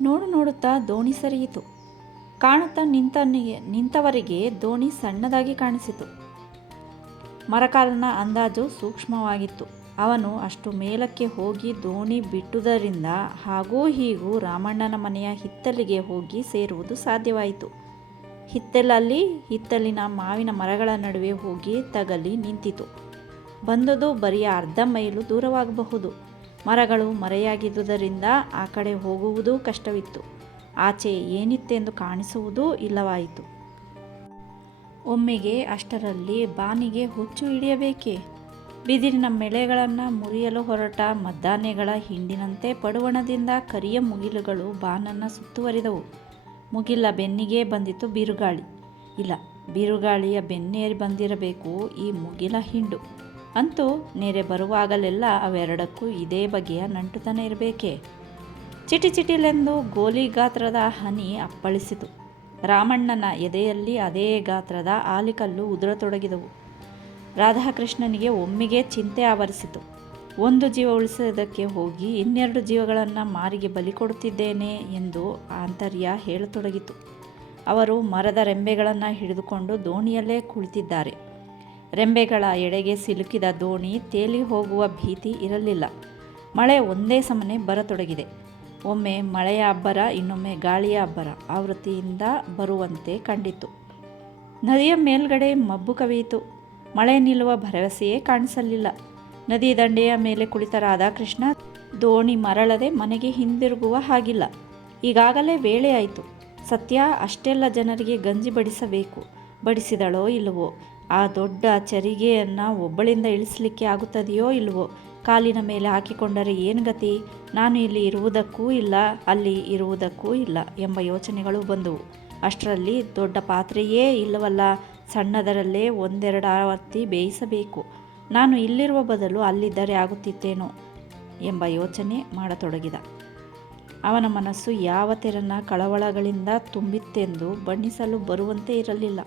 ನೋಡುತ್ತಾ ದೋಣಿ ಸರಿಯಿತು. ಕಾಣುತ್ತಾ ನಿಂತವರಿಗೆ ದೋಣಿ ಸಣ್ಣದಾಗಿ ಕಾಣಿಸಿತು. ಮರಕಾಲನ ಅಂದಾಜು ಸೂಕ್ಷ್ಮವಾಗಿತ್ತು. ಅವನು ಅಷ್ಟು ಮೇಲಕ್ಕೆ ಹೋಗಿ ದೋಣಿ ಬಿಟ್ಟುದರಿಂದ ಹಾಗೂ ಹೀಗೂ ರಾಮಣ್ಣನ ಮನೆಯ ಹಿತ್ತಲಿಗೆ ಹೋಗಿ ಸೇರುವುದು ಸಾಧ್ಯವಾಯಿತು. ಹಿತ್ತಲಿನ ಮಾವಿನ ಮರಗಳ ನಡುವೆ ಹೋಗಿ ತಗಲಿ ನಿಂತಿತು. ಬಂದುದು ಬರೀ ಅರ್ಧ ಮೈಲು ದೂರವಾಗಬಹುದು. ಮರಗಳು ಮರೆಯಾಗಿದ್ದುದರಿಂದ ಆ ಕಡೆ ಹೋಗುವುದೂ ಕಷ್ಟವಿತ್ತು. ಆಚೆ ಏನಿತ್ತೆಂದು ಕಾಣಿಸುವುದೂ ಇಲ್ಲವಾಯಿತು. ಒಮ್ಮೆಗೆ ಅಷ್ಟರಲ್ಲಿ ಬಾನಿಗೆ ಹುಚ್ಚು ಹಿಡಿಯಬೇಕೇ? ಬಿದಿರಿನ ಮೆಳೆಗಳನ್ನು ಮುರಿಯಲು ಹೊರಟ ಮದ್ದಾನೆಗಳ ಹಿಂಡಿನಂತೆ ಪಡುವಣದಿಂದ ಕರಿಯ ಮುಗಿಲುಗಳು ಬಾನನ್ನು ಸುತ್ತುವರಿದವು. ಮುಗಿಲ ಬೆನ್ನಿಗೆ ಬಂದಿತು ಬಿರುಗಾಳಿ. ಇಲ್ಲ, ಬಿರುಗಾಳಿಯ ಬೆನ್ನೇರಿ ಬಂದಿರಬೇಕು ಈ ಮುಗಿಲ ಹಿಂಡು. ಅಂತೂ ನೆರೆ ಬರುವಾಗಲೆಲ್ಲ ಅವೆರಡಕ್ಕೂ ಇದೇ ಬಗೆಯ ನಂಟುತನ ಇರಬೇಕೇ? ಚಿಟಿಲೆಂದು ಗೋಲಿ ಗಾತ್ರದ ಹನಿ ಅಪ್ಪಳಿಸಿತು. ರಾಮಣ್ಣನ ಎದೆಯಲ್ಲಿ ಅದೇ ಗಾತ್ರದ ಆಲಿಕಲ್ಲು ಉದುರತೊಡಗಿದವು. ರಾಧಾಕೃಷ್ಣನಿಗೆ ಒಮ್ಮೆಗೆ ಚಿಂತೆ ಆವರಿಸಿತು. ಒಂದು ಜೀವ ಉಳಿಸೋದಕ್ಕೆ ಹೋಗಿ ಇನ್ನೆರಡು ಜೀವಗಳನ್ನು ಮಾರಿಗೆ ಬಲಿ ಕೊಡುತ್ತಿದ್ದೇನೆ ಎಂದು ಆಂತರ್ಯ ಹೇಳತೊಡಗಿತು. ಅವರು ಮರದ ರೆಂಬೆಗಳನ್ನು ಹಿಡಿದುಕೊಂಡು ದೋಣಿಯಲ್ಲೇ ಕುಳಿತಿದ್ದಾರೆ. ರೆಂಬೆಗಳ ಎಡೆಗೆ ಸಿಲುಕಿದ ದೋಣಿ ತೇಲಿ ಹೋಗುವ ಭೀತಿ ಇರಲಿಲ್ಲ. ಮಳೆ ಒಂದೇ ಸಮನೆ ಬರತೊಡಗಿದೆ. ಒಮ್ಮೆ ಮಳೆಯ ಅಬ್ಬರ, ಇನ್ನೊಮ್ಮೆ ಗಾಳಿಯ ಅಬ್ಬರ ಆವೃತ್ತಿಯಿಂದ ಬರುವಂತೆ ಕಂಡಿತು. ನದಿಯ ಮೇಲ್ಗಡೆ ಮಬ್ಬು ಕವಿಯಿತು. ಮಳೆ ನಿಲ್ಲುವ ಭರವಸೆಯೇ ಕಾಣಿಸಲಿಲ್ಲ. ನದಿ ದಂಡೆಯ ಮೇಲೆ ಕುಳಿತ ರಾಧಾಕೃಷ್ಣ ದೋಣಿ ಮರಳದೆ ಮನೆಗೆ ಹಿಂದಿರುಗುವ ಹಾಗಿಲ್ಲ. ಈಗಾಗಲೇ ವೇಳೆಯಾಯಿತು. ಸತ್ಯ ಅಷ್ಟೆಲ್ಲ ಜನರಿಗೆ ಗಂಜಿ ಬಡಿಸಬೇಕು. ಬಡಿಸಿದಳೋ ಇಲ್ಲವೋ? ಆ ದೊಡ್ಡ ಚರಿಗೆಯನ್ನು ಒಬ್ಬಳಿಂದ ಇಳಿಸಲಿಕ್ಕೆ ಆಗುತ್ತದೆಯೋ ಇಲ್ಲವೋ? ಕಾಲಿನ ಮೇಲೆ ಹಾಕಿಕೊಂಡರೆ ಏನು ಗತಿ? ನಾನು ಇಲ್ಲಿ ಇರುವುದಕ್ಕೂ ಇಲ್ಲ, ಅಲ್ಲಿ ಇರುವುದಕ್ಕೂ ಇಲ್ಲ ಎಂಬ ಯೋಚನೆಗಳು ಬಂದವು. ಅಷ್ಟರಲ್ಲಿ ದೊಡ್ಡ ಪಾತ್ರೆಯೇ ಇಲ್ಲವಲ್ಲ, ಸಣ್ಣದರಲ್ಲೇ ಒಂದೆರಡು ಆವರ್ತಿ ಬೇಯಿಸಬೇಕು. ನಾನು ಇಲ್ಲಿರುವ ಬದಲು ಅಲ್ಲಿದ್ದರೆ ಆಗುತ್ತಿತ್ತೇನೋ ಎಂಬ ಯೋಚನೆ ಮಾಡತೊಡಗಿದ. ಅವನ ಮನಸ್ಸು ಯಾವ ತೆರನ ಕಳವಳಗಳಿಂದ ತುಂಬಿತ್ತೆಂದು ಬಣ್ಣಿಸಲು ಬರುವಂತೆ ಇರಲಿಲ್ಲ.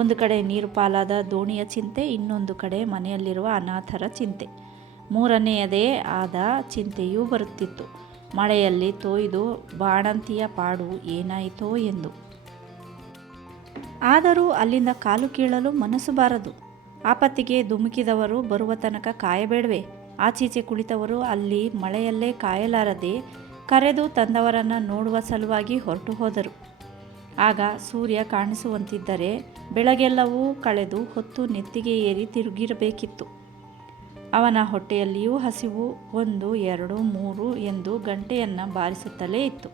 ಒಂದು ಕಡೆ ನೀರು ಪಾಲಾದ ದೋಣಿಯ ಚಿಂತೆ, ಇನ್ನೊಂದು ಕಡೆ ಮನೆಯಲ್ಲಿರುವ ಅನಾಥರ ಚಿಂತೆ, ಮೂರನೆಯದೇ ಆದ ಚಿಂತೆಯೂ ಬರುತ್ತಿತ್ತು. ಮಳೆಯಲ್ಲಿ ತೊಯ್ದು ಬಾಣಂತಿಯ ಪಾಡು ಏನಾಯಿತೋ ಎಂದು. ಆದರೂ ಅಲ್ಲಿಂದ ಕಾಲು ಕೀಳಲು ಮನಸ್ಸು ಬಾರದು. ಆಪತ್ತಿಗೆ ಧುಮುಕಿದವರು ಬರುವ ತನಕ ಕಾಯಬೇಡವೇ? ಆಚೀಚೆ ಕುಳಿತವರು ಅಲ್ಲಿ ಮಳೆಯಲ್ಲೇ ಕಾಯಲಾರದೆ ಕರೆದು ತಂದವರನ್ನು ನೋಡುವ ಸಲುವಾಗಿ ಹೊರಟು ಹೋದರು. ಆಗ ಸೂರ್ಯ ಕಾಣಿಸುವಂತಿದ್ದರೆ ಬೆಳಗೆಲ್ಲವೂ ಕಳೆದು ಹೊತ್ತು ನೆತ್ತಿಗೆ ಏರಿ ತಿರುಗಿರಬೇಕಿತ್ತು. ಅವನ ಹೊಟ್ಟೆಯಲ್ಲಿಯೂ ಹಸಿವು 1, 2, 3 ಎಂದು ಗಂಟೆಯನ್ನು ಬಾರಿಸುತ್ತಲೇ ಇತ್ತು.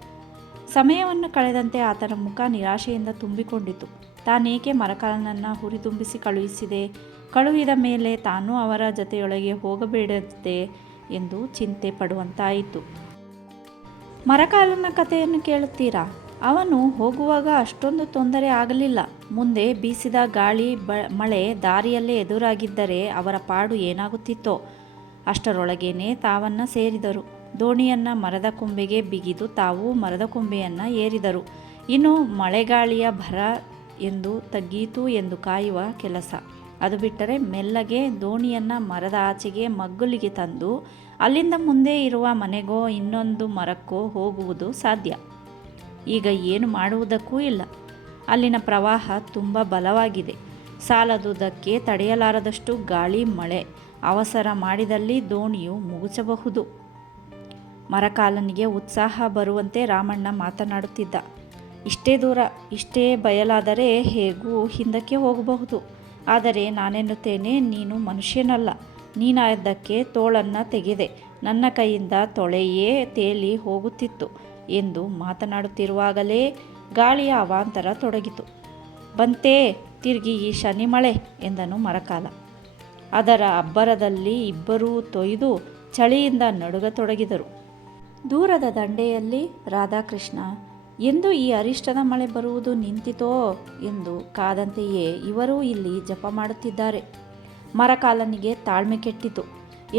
ಸಮಯವನ್ನು ಕಳೆದಂತೆ ಆತನ ಮುಖ ನಿರಾಶೆಯಿಂದ ತುಂಬಿಕೊಂಡಿತು. ತಾನೇಕೆ ಮರಕಾಲನನ್ನು ಹುರಿದುಂಬಿಸಿ ಕಳುಹಿದ ಮೇಲೆ ತಾನೂ ಅವರ ಜೊತೆಯೊಳಗೆ ಹೋಗಬೇಡದೆ ಎಂದು ಚಿಂತೆ ಪಡುವಂತಾಯಿತು. ಮರಕಾಲನ ಕಥೆಯನ್ನು ಕೇಳುತ್ತೀರಾ? ಅವನು ಹೋಗುವಾಗ ಅಷ್ಟೊಂದು ತೊಂದರೆ ಆಗಲಿಲ್ಲ. ಮುಂದೆ ಬೀಸಿದ ಗಾಳಿ ಮಳೆ ದಾರಿಯಲ್ಲೇ ಎದುರಾಗಿದ್ದರೆ ಅವರ ಪಾಡು ಏನಾಗುತ್ತಿತ್ತೋ? ಅಷ್ಟರೊಳಗೇನೆ ತಾವನ್ನ ಸೇರಿದರು. ದೋಣಿಯನ್ನು ಮರದ ಕೊಂಬೆಗೆ ಬಿಗಿದು ತಾವು ಮರದ ಕೊಂಬೆಯನ್ನು ಏರಿದರು. ಇನ್ನು ಮಳೆಗಾಳಿಯ ಭರ ಎಂದು ತಗ್ಗೀತು ಎಂದು ಕಾಯುವ ಕೆಲಸ. ಅದು ಬಿಟ್ಟರೆ ಮೆಲ್ಲಗೆ ದೋಣಿಯನ್ನು ಮರದ ಆಚೆಗೆ ಮಗ್ಗುಲಿಗೆ ತಂದು ಅಲ್ಲಿಂದ ಮುಂದೆ ಇರುವ ಮನೆಗೋ ಇನ್ನೊಂದು ಮರಕ್ಕೋ ಹೋಗುವುದು ಸಾಧ್ಯ. ಈಗ ಏನು ಮಾಡುವುದಕ್ಕೂ ಇಲ್ಲ. ಅಲ್ಲಿನ ಪ್ರವಾಹ ತುಂಬ ಬಲವಾಗಿದೆ. ಸಾಲದುದಕ್ಕೆ ತಡೆಯಲಾರದಷ್ಟು ಗಾಳಿ ಮಳೆ. ಅವಸರ ಮಾಡಿದಲ್ಲಿ ದೋಣಿಯು ಮುಗುಚಬಹುದು. ಮರಕಾಲನಿಗೆ ಉತ್ಸಾಹ ಬರುವಂತೆ ರಾಮಣ್ಣ ಮಾತನಾಡುತ್ತಿದ್ದ. ಇಷ್ಟೇ ದೂರ, ಇಷ್ಟೇ ಬಯಲಾದರೆ ಹೇಗೂ ಹಿಂದಕ್ಕೆ ಹೋಗಬಹುದು. ಆದರೆ ನಾನೆನ್ನುತ್ತೇನೆ, ನೀನು ಮನುಷ್ಯನಲ್ಲ. ನೀನಾದ್ದಕ್ಕೆ ತೋಳನ್ನು ತೆಗೆದೆ ನನ್ನ ಕೈಯಿಂದ ತೊಳೆಯೇ ತೇಲಿ ಹೋಗುತ್ತಿತ್ತು ಎಂದು ಮಾತನಾಡುತ್ತಿರುವಾಗಲೇ ಗಾಳಿಯ ಅವಾಂತರ ತೊಡಗಿತು. ಬಂತೇ ತಿರುಗಿ ಈ ಶನಿ ಮಳೆ ಎಂದನು ಮರಕಾಲ. ಅದರ ಅಬ್ಬರದಲ್ಲಿ ಇಬ್ಬರೂ ತೊಯ್ದು ಚಳಿಯಿಂದ ನಡುಗತೊಡಗಿದರು. ದೂರದ ದಂಡೆಯಲ್ಲಿ ರಾಧಾಕೃಷ್ಣ ಎಂದು ಈ ಅರಿಷ್ಟದ ಮಳೆ ಬರುವುದು ನಿಂತಿತೋ ಎಂದು ಕಾದಂತೆಯೇ ಇವರೂ ಇಲ್ಲಿ ಜಪ ಮಾಡುತ್ತಿದ್ದಾರೆ. ಮರಕಾಲನಿಗೆ ತಾಳ್ಮೆ ಕೆಟ್ಟಿತು.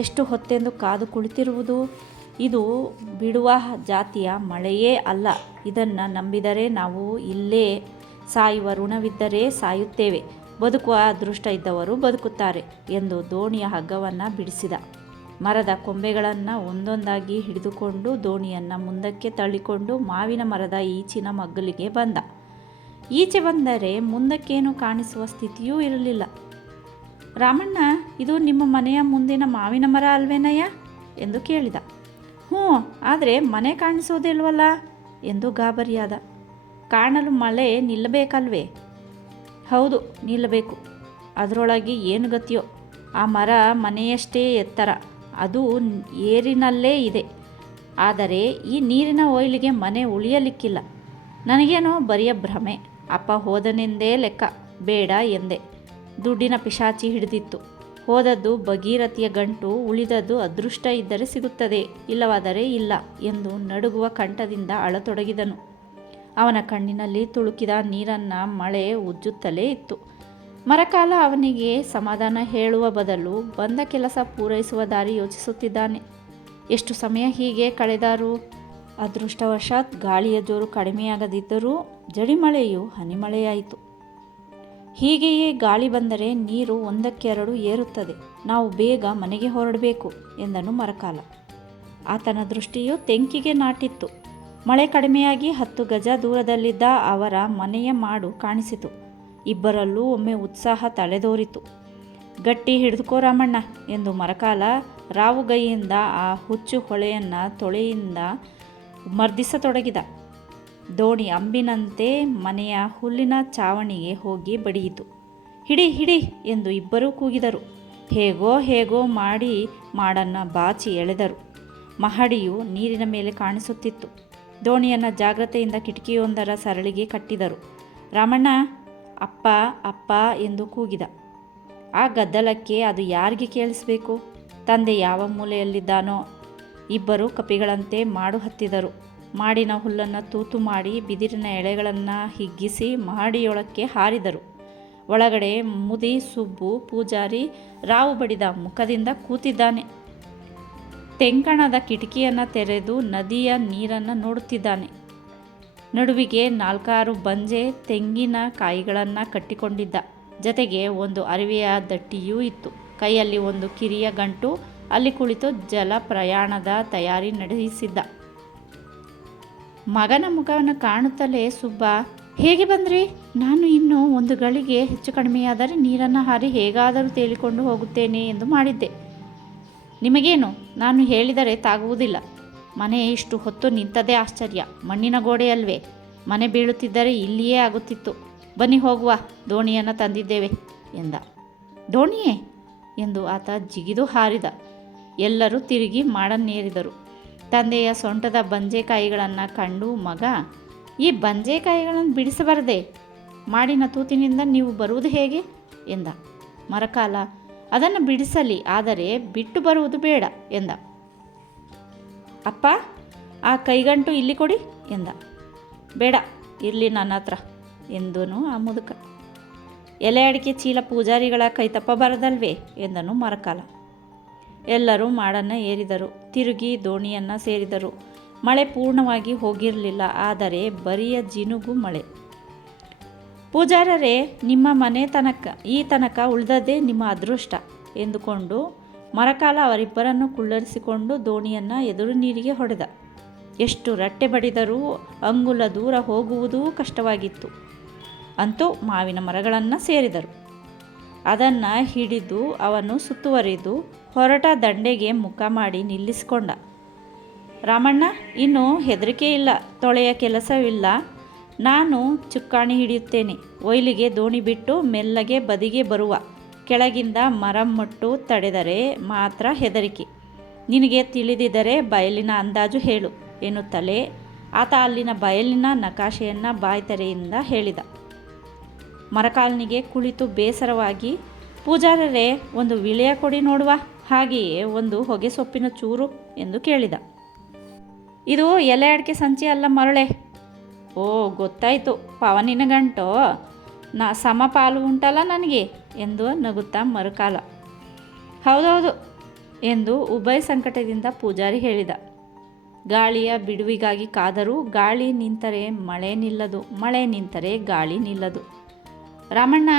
ಎಷ್ಟು ಹೊತ್ತೆಂದು ಕಾದು ಕುಳಿತಿರುವುದು? ಇದು ಬಿಡುವ ಜಾತಿಯ ಮಳೆಯೇ ಅಲ್ಲ. ಇದನ್ನು ನಂಬಿದರೆ ನಾವು ಇಲ್ಲೇ ಸಾಯುವ ಋಣವಿದ್ದರೆ ಸಾಯುತ್ತೇವೆ, ಬದುಕುವ ಅದೃಷ್ಟ ಇದ್ದವರು ಬದುಕುತ್ತಾರೆ ಎಂದು ದೋಣಿಯ ಹಗ್ಗವನ್ನು ಬಿಡಿಸಿದ. ಮರದ ಕೊಂಬೆಗಳನ್ನು ಒಂದೊಂದಾಗಿ ಹಿಡಿದುಕೊಂಡು ದೋಣಿಯನ್ನು ಮುಂದಕ್ಕೆ ತಳ್ಳಿಕೊಂಡು ಮಾವಿನ ಮರದ ಈಚಿನ ಮಗ್ಗಲಿಗೆ ಬಂದ. ಈಚೆ ಬಂದರೆ ಮುಂದಕ್ಕೇನು ಕಾಣಿಸುವ ಸ್ಥಿತಿಯೂ ಇರಲಿಲ್ಲ. ರಾಮಣ್ಣ, ಇದು ನಿಮ್ಮ ಮನೆಯ ಮುಂದಿನ ಮಾವಿನ ಮರ ಅಲ್ವೇನಯ್ಯ ಎಂದು ಕೇಳಿದ. ಹ್ಞೂ, ಆದರೆ ಮನೆ ಕಾಣಿಸೋದಿಲ್ವಲ್ಲ ಎಂದು ಗಾಬರಿಯಾದ. ಕಾಣಲು ಮಳೆ ನಿಲ್ಲಬೇಕಲ್ವೇ? ಹೌದು, ನಿಲ್ಲಬೇಕು. ಅದರೊಳಗೆ ಏನು ಗತಿಯೋ, ಆ ಮರ ಮನೆಯಷ್ಟೇ ಎತ್ತರ, ಅದು ಏರಿನಲ್ಲೇ ಇದೆ. ಆದರೆ ಈ ನೀರಿನ ಒಯ್ಲಿಗೆ ಮನೆ ಉಳಿಯಲಿಕ್ಕಿಲ್ಲ. ನನಗೇನೋ ಬರಿಯ ಭ್ರಮೆ. ಅಪ್ಪ ಹೋದನೆಂದೇ ಲೆಕ್ಕ, ಬೇಡ ಎಂದೆ. ದುಡ್ಡಿನ ಪಿಶಾಚಿ ಹಿಡಿದಿತ್ತು. ಹೋದದ್ದು ಭಗೀರಥಿಯ ಗಂಟು, ಉಳಿದದ್ದು ಅದೃಷ್ಟ ಇದ್ದರೆ ಸಿಗುತ್ತದೆ, ಇಲ್ಲವಾದರೆ ಇಲ್ಲ ಎಂದು ನಡುಗುವ ಕಂಠದಿಂದ ಅಳತೊಡಗಿದನು. ಅವನ ಕಣ್ಣಿನಲ್ಲಿ ತುಳುಕಿದ ನೀರನ್ನು ಮಳೆ ಉಜ್ಜುತ್ತಲೇ ಇತ್ತು. ಮರಕಾಲ ಅವನಿಗೆ ಸಮಾಧಾನ ಹೇಳುವ ಬದಲು ಬಂದ ಕೆಲಸ ಪೂರೈಸುವ ದಾರಿ ಯೋಚಿಸುತ್ತಿದ್ದಾನೆ. ಎಷ್ಟು ಸಮಯ ಹೀಗೆ ಕಳೆದರೂ ಅದೃಷ್ಟವಶಾತ್ ಗಾಳಿಯ ಜೋರು ಕಡಿಮೆಯಾಗದಿದ್ದರೂ ಜಡಿಮಳೆಯು ಹನಿಮಳೆಯಾಯಿತು. ಹೀಗೆಯೇ ಗಾಳಿ ಬಂದರೆ ನೀರು ಒಂದಕ್ಕೆರಡು ಏರುತ್ತದೆ. ನಾವು ಬೇಗ ಮನೆಗೆ ಹೊರಡಬೇಕು ಎಂದನು ಮರಕಾಲ. ಆತನ ದೃಷ್ಟಿಯು ತೆಂಕಿಗೆ ನಾಟಿತ್ತು. ಮಳೆ ಕಡಿಮೆಯಾಗಿ 10 ಗಜ ದೂರದಲ್ಲಿದ್ದ ಅವರ ಮನೆಯ ಮಾಡು ಕಾಣಿಸಿತು. ಇಬ್ಬರಲ್ಲೂ ಒಮ್ಮೆ ಉತ್ಸಾಹ ತಲೆದೋರಿತು. ಗಟ್ಟಿ ಹಿಡಿದುಕೋ ರಾಮಣ್ಣ ಎಂದು ಮರಕಾಲ ರಾವುಗೈಯಿಂದ ಆ ಹುಚ್ಚು ಹೊಳೆಯನ್ನು ತೊಳೆಯಿಂದ ಮರ್ದಿಸತೊಡಗಿದ. ದೋಣಿ ಅಂಬಿನಂತೆ ಮನೆಯ ಹುಲ್ಲಿನ ಚಾವಣಿಗೆ ಹೋಗಿ ಬಡಿಯಿತು. ಹಿಡಿ ಹಿಡಿ ಎಂದು ಇಬ್ಬರೂ ಕೂಗಿದರು. ಹೇಗೋ ಮಾಡಿ ಮಾಡನ್ನು ಬಾಚಿ ಎಳೆದರು. ಮಹಡಿಯು ನೀರಿನ ಮೇಲೆ ಕಾಣಿಸುತ್ತಿತ್ತು. ದೋಣಿಯನ್ನು ಜಾಗ್ರತೆಯಿಂದ ಕಿಟಕಿಯೊಂದರ ಸರಳಿಗೆ ಕಟ್ಟಿದರು. ರಾಮಣ್ಣ, ಅಪ್ಪ ಅಪ್ಪ ಎಂದು ಕೂಗಿದ. ಆ ಗದ್ದಲಕ್ಕೆ ಅದು ಯಾರಿಗೆ ಕೇಳಿಸಬೇಕು? ತಂದೆ ಯಾವ ಮೂಲೆಯಲ್ಲಿದ್ದಾನೋ? ಇಬ್ಬರು ಕಪಿಗಳಂತೆ ಮಾಡು ಹತ್ತಿದರು. ಮಾಡಿನ ಹುಲ್ಲನ್ನು ತೂತು ಮಾಡಿ ಬಿದಿರಿನ ಎಳೆಗಳನ್ನು ಹಿಗ್ಗಿಸಿ ಮಹಡಿಯೊಳಕ್ಕೆ ಹಾರಿದರು. ಒಳಗಡೆ ಮುದಿ ಸುಬ್ಬು ಪೂಜಾರಿ ರಾವು ಬಡಿದ ಮುಖದಿಂದ ಕೂತಿದ್ದಾನೆ. ತೆಂಕಣದ ಕಿಟಕಿಯನ್ನು ತೆರೆದು ನದಿಯ ನೀರನ್ನು ನೋಡುತ್ತಿದ್ದಾನೆ. ನಡುವಿಗೆ 4-6 ಬಂಜೆ ತೆಂಗಿನ ಕಾಯಿಗಳನ್ನು ಕಟ್ಟಿಕೊಂಡಿದ್ದ. ಜತೆಗೆ ಒಂದು ಅರಿವೆಯ ದಟ್ಟಿಯೂ ಇತ್ತು. ಕೈಯಲ್ಲಿ ಒಂದು ಕಿರಿಯ ಗಂಟು. ಅಲ್ಲಿ ಕುಳಿತು ಜಲ ಪ್ರಯಾಣದ ತಯಾರಿ ನಡೆಸಿದ್ದ. ಮಗನ ಮುಖವನ್ನು ಕಾಣುತ್ತಲೇ ಸುಬ್ಬ, ಹೇಗೆ ಬಂದ್ರಿ? ನಾನು ಇನ್ನೂ ಒಂದು ಗಳಿಗೆ ಹೆಚ್ಚು ಕಡಿಮೆಯಾದರೆ ನೀರನ್ನು ಹಾರಿ ಹೇಗಾದರೂ ತೇಲಿಕೊಂಡು ಹೋಗುತ್ತೇನೆ ಎಂದು ಮಾಡಿದ್ದೆ. ನಿಮಗೇನು, ನಾನು ಹೇಳಿದರೆ ತಾಗುವುದಿಲ್ಲ. ಮನೆ ಇಷ್ಟು ಹೊತ್ತು ನಿಂತದೇ ಆಶ್ಚರ್ಯ. ಮಣ್ಣಿನ ಗೋಡೆಯಲ್ವೇ? ಮನೆ ಬೀಳುತ್ತಿದ್ದರೆ ಇಲ್ಲಿಯೇ ಆಗುತ್ತಿತ್ತು. ಬನ್ನಿ ಹೋಗುವ, ದೋಣಿಯನ್ನು ತಂದಿದ್ದೇವೆ ಎಂದ. ದೋಣಿಯೇ ಎಂದು ಆತ ಜಿಗಿದು ಹಾರಿದ. ಎಲ್ಲರೂ ತಿರುಗಿ ಮಾಡನ್ನೇರಿದರು. ತಂದೆಯ ಸೊಂಟದ ಬಂಜೆಕಾಯಿಗಳನ್ನು ಕಂಡು ಮಗ, ಈ ಬಂಜೆಕಾಯಿಗಳನ್ನು ಬಿಡಿಸಬಾರದೆ? ಮಾಡಿನ ತೂತಿನಿಂದ ನೀವು ಬರುವುದು ಹೇಗೆ ಎಂದ. ಮರಕಾಲ, ಅದನ್ನು ಬಿಡಿಸಲಿ, ಆದರೆ ಬಿಟ್ಟು ಬರುವುದು ಬೇಡ ಎಂದ. ಅಪ್ಪ, ಆ ಕೈಗಂಟು ಇಲ್ಲಿ ಕೊಡಿ ಎಂದ. ಬೇಡ, ಇರಲಿ ನನ್ನ ಹತ್ರ ಎಂದನು ಆ ಮುದುಕ. ಎಲೆ ಅಡಿಕೆ ಚೀಲ ಪೂಜಾರಿಗಳ ಕೈ ತಪ್ಪಬಾರದಲ್ವೇ ಎಂದನು ಮರಕಾಲ. ಎಲ್ಲರೂ ಮಾಡನ್ನು ಏರಿದರು. ತಿರುಗಿ ದೋಣಿಯನ್ನು ಸೇರಿದರು. ಮಳೆ ಪೂರ್ಣವಾಗಿ ಹೋಗಿರಲಿಲ್ಲ, ಆದರೆ ಬರಿಯ ಜಿನುಗು ಮಳೆ. ಪೂಜಾರರೇ, ನಿಮ್ಮ ಮನೆ ಈ ತನಕ ಉಳಿದದ್ದೇ ನಿಮ್ಮ ಅದೃಷ್ಟ ಎಂದುಕೊಂಡು ಮರಕಾಲ ಅವರಿಬ್ಬರನ್ನು ಕುಳ್ಳರಿಸಿಕೊಂಡು ದೋಣಿಯನ್ನು ಎದುರು ನೀರಿಗೆ ಹೊಡೆದ. ಎಷ್ಟು ರಟ್ಟೆ ಬಡಿದರೂ ಅಂಗುಲ ದೂರ ಹೋಗುವುದೂ ಕಷ್ಟವಾಗಿತ್ತು. ಅಂತೂ ಮಾವಿನ ಮರಗಳನ್ನು ಸೇರಿದರು. ಅದನ್ನು ಹಿಡಿದು ಅವನು ಸುತ್ತುವರಿದು ಹೊರಟ ದಂಡೆಗೆ ಮುಖ ಮಾಡಿ ನಿಲ್ಲಿಸಿಕೊಂಡ. ರಾಮಣ್ಣ, ಇನ್ನೂ ಹೆದರಿಕೆ ಇಲ್ಲ, ತೊಳೆಯ ಕೆಲಸವಿಲ್ಲ. ನಾನು ಚುಕ್ಕಾಣಿ ಹಿಡಿಯುತ್ತೇನೆ. ಒಯ್ಲಿಗೆ ದೋಣಿ ಬಿಟ್ಟು ಮೆಲ್ಲಗೆ ಬದಿಗೆ ಬರುವ. ಕೆಳಗಿಂದ ಮರಮ್ಮಟ್ಟು ತಡೆದರೆ ಮಾತ್ರ ಹೆದರಿಕೆ. ನಿನಗೆ ತಿಳಿದಿದ್ದರೆ ಬಯಲಿನ ಅಂದಾಜು ಹೇಳು ಎನ್ನುತ್ತಲೇ ಆತ ಅಲ್ಲಿನ ಬಯಲಿನ ನಕಾಶೆಯನ್ನು ಬಾಯ್ತೆರೆಯಿಂದ ಹೇಳಿದ. ಮರಕಾಲನಿಗೆ ಕುಳಿತು ಬೇಸರವಾಗಿ, ಪೂಜಾರರೇ, ಒಂದು ವಿಳೆಯ ಕೊಡಿ ನೋಡುವ, ಹಾಗೆಯೇ ಒಂದು ಹೊಗೆ ಸೊಪ್ಪಿನ ಚೂರು ಎಂದು ಕೇಳಿದ. ಇದು ಎಲೆ ಅಡಿಕೆ ಸಂಚಿ ಅಲ್ಲ ಮರಳೆ. ಓ, ಗೊತ್ತಾಯಿತು, ಪವನಿನ ಗಂಟು ಸಮಪಾಲು ಉಂಟಲ್ಲ ನನಗೆ ಎಂದು ನಗುತ್ತಾ ಮರಕಾಲ. ಹೌದೌದು ಎಂದು ಉಭಯ ಸಂಕಟದಿಂದ ಪೂಜಾರಿ ಹೇಳಿದ. ಗಾಳಿಯ ಬಿಡುವಿಗಾಗಿ ಕಾದರೂ ಗಾಳಿ ನಿಂತರೆ ಮಳೆ ನಿಲ್ಲದು, ಮಳೆ ನಿಂತರೆ ಗಾಳಿ ನಿಲ್ಲದು. ರಾಮಣ್ಣ,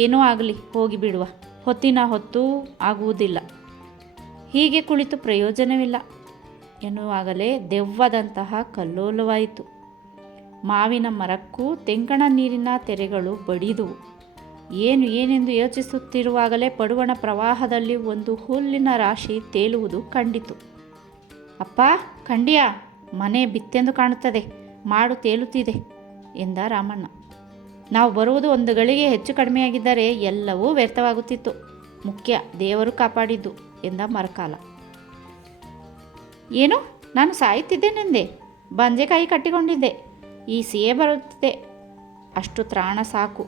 ಏನೂ ಆಗಲಿ, ಹೋಗಿ ಬಿಡುವ, ಹೊತ್ತಿನ ಹೊತ್ತು ಆಗುವುದಿಲ್ಲ. ಹೀಗೆ ಕುಳಿತು ಪ್ರಯೋಜನವಿಲ್ಲ ಎನ್ನುವಾಗಲೇ ದೆವ್ವದಂತಹ ಕಲ್ಲೋಲವಾಯಿತು. ಮಾವಿನ ಮರಕ್ಕೂ ತೆಂಕಣ ನೀರಿನ ತೆರೆಗಳು ಬಡಿದುವು. ಏನೆಂದು ಯೋಚಿಸುತ್ತಿರುವಾಗಲೇ ಪಡುವಣ ಪ್ರವಾಹದಲ್ಲಿ ಒಂದು ಹುಲ್ಲಿನ ರಾಶಿ ತೇಲುವುದು ಕಂಡಿತು. ಅಪ್ಪ ಕಂಡಿಯಾ, ಮನೆ ಬಿತ್ತೆಂದು ಕಾಣುತ್ತದೆ, ಮಾಡು ತೇಲುತ್ತಿದೆ ಎಂದ ರಾಮಣ್ಣ. ನಾವು ಬರುವುದು ಒಂದು ಗಳಿಗೆ ಹೆಚ್ಚು ಕಡಿಮೆಯಾಗಿದ್ದರೆ ಎಲ್ಲವೂ ವ್ಯರ್ಥವಾಗುತ್ತಿತ್ತು. ಮುಖ್ಯ ದೇವರು ಕಾಪಾಡಿದ್ದು ಎಂದ ಮರಕಾಲ. ಏನು, ನಾನು ಸಾಯುತ್ತಿದ್ದೇನೆಂದೆ? ಬಂಜೆಕಾಯಿ ಕಟ್ಟಿಕೊಂಡಿದ್ದೆ. ಈ ಸಿಹೆ ಬರುತ್ತಿದೆ, ಅಷ್ಟು ತ್ರಾಣ ಸಾಕು.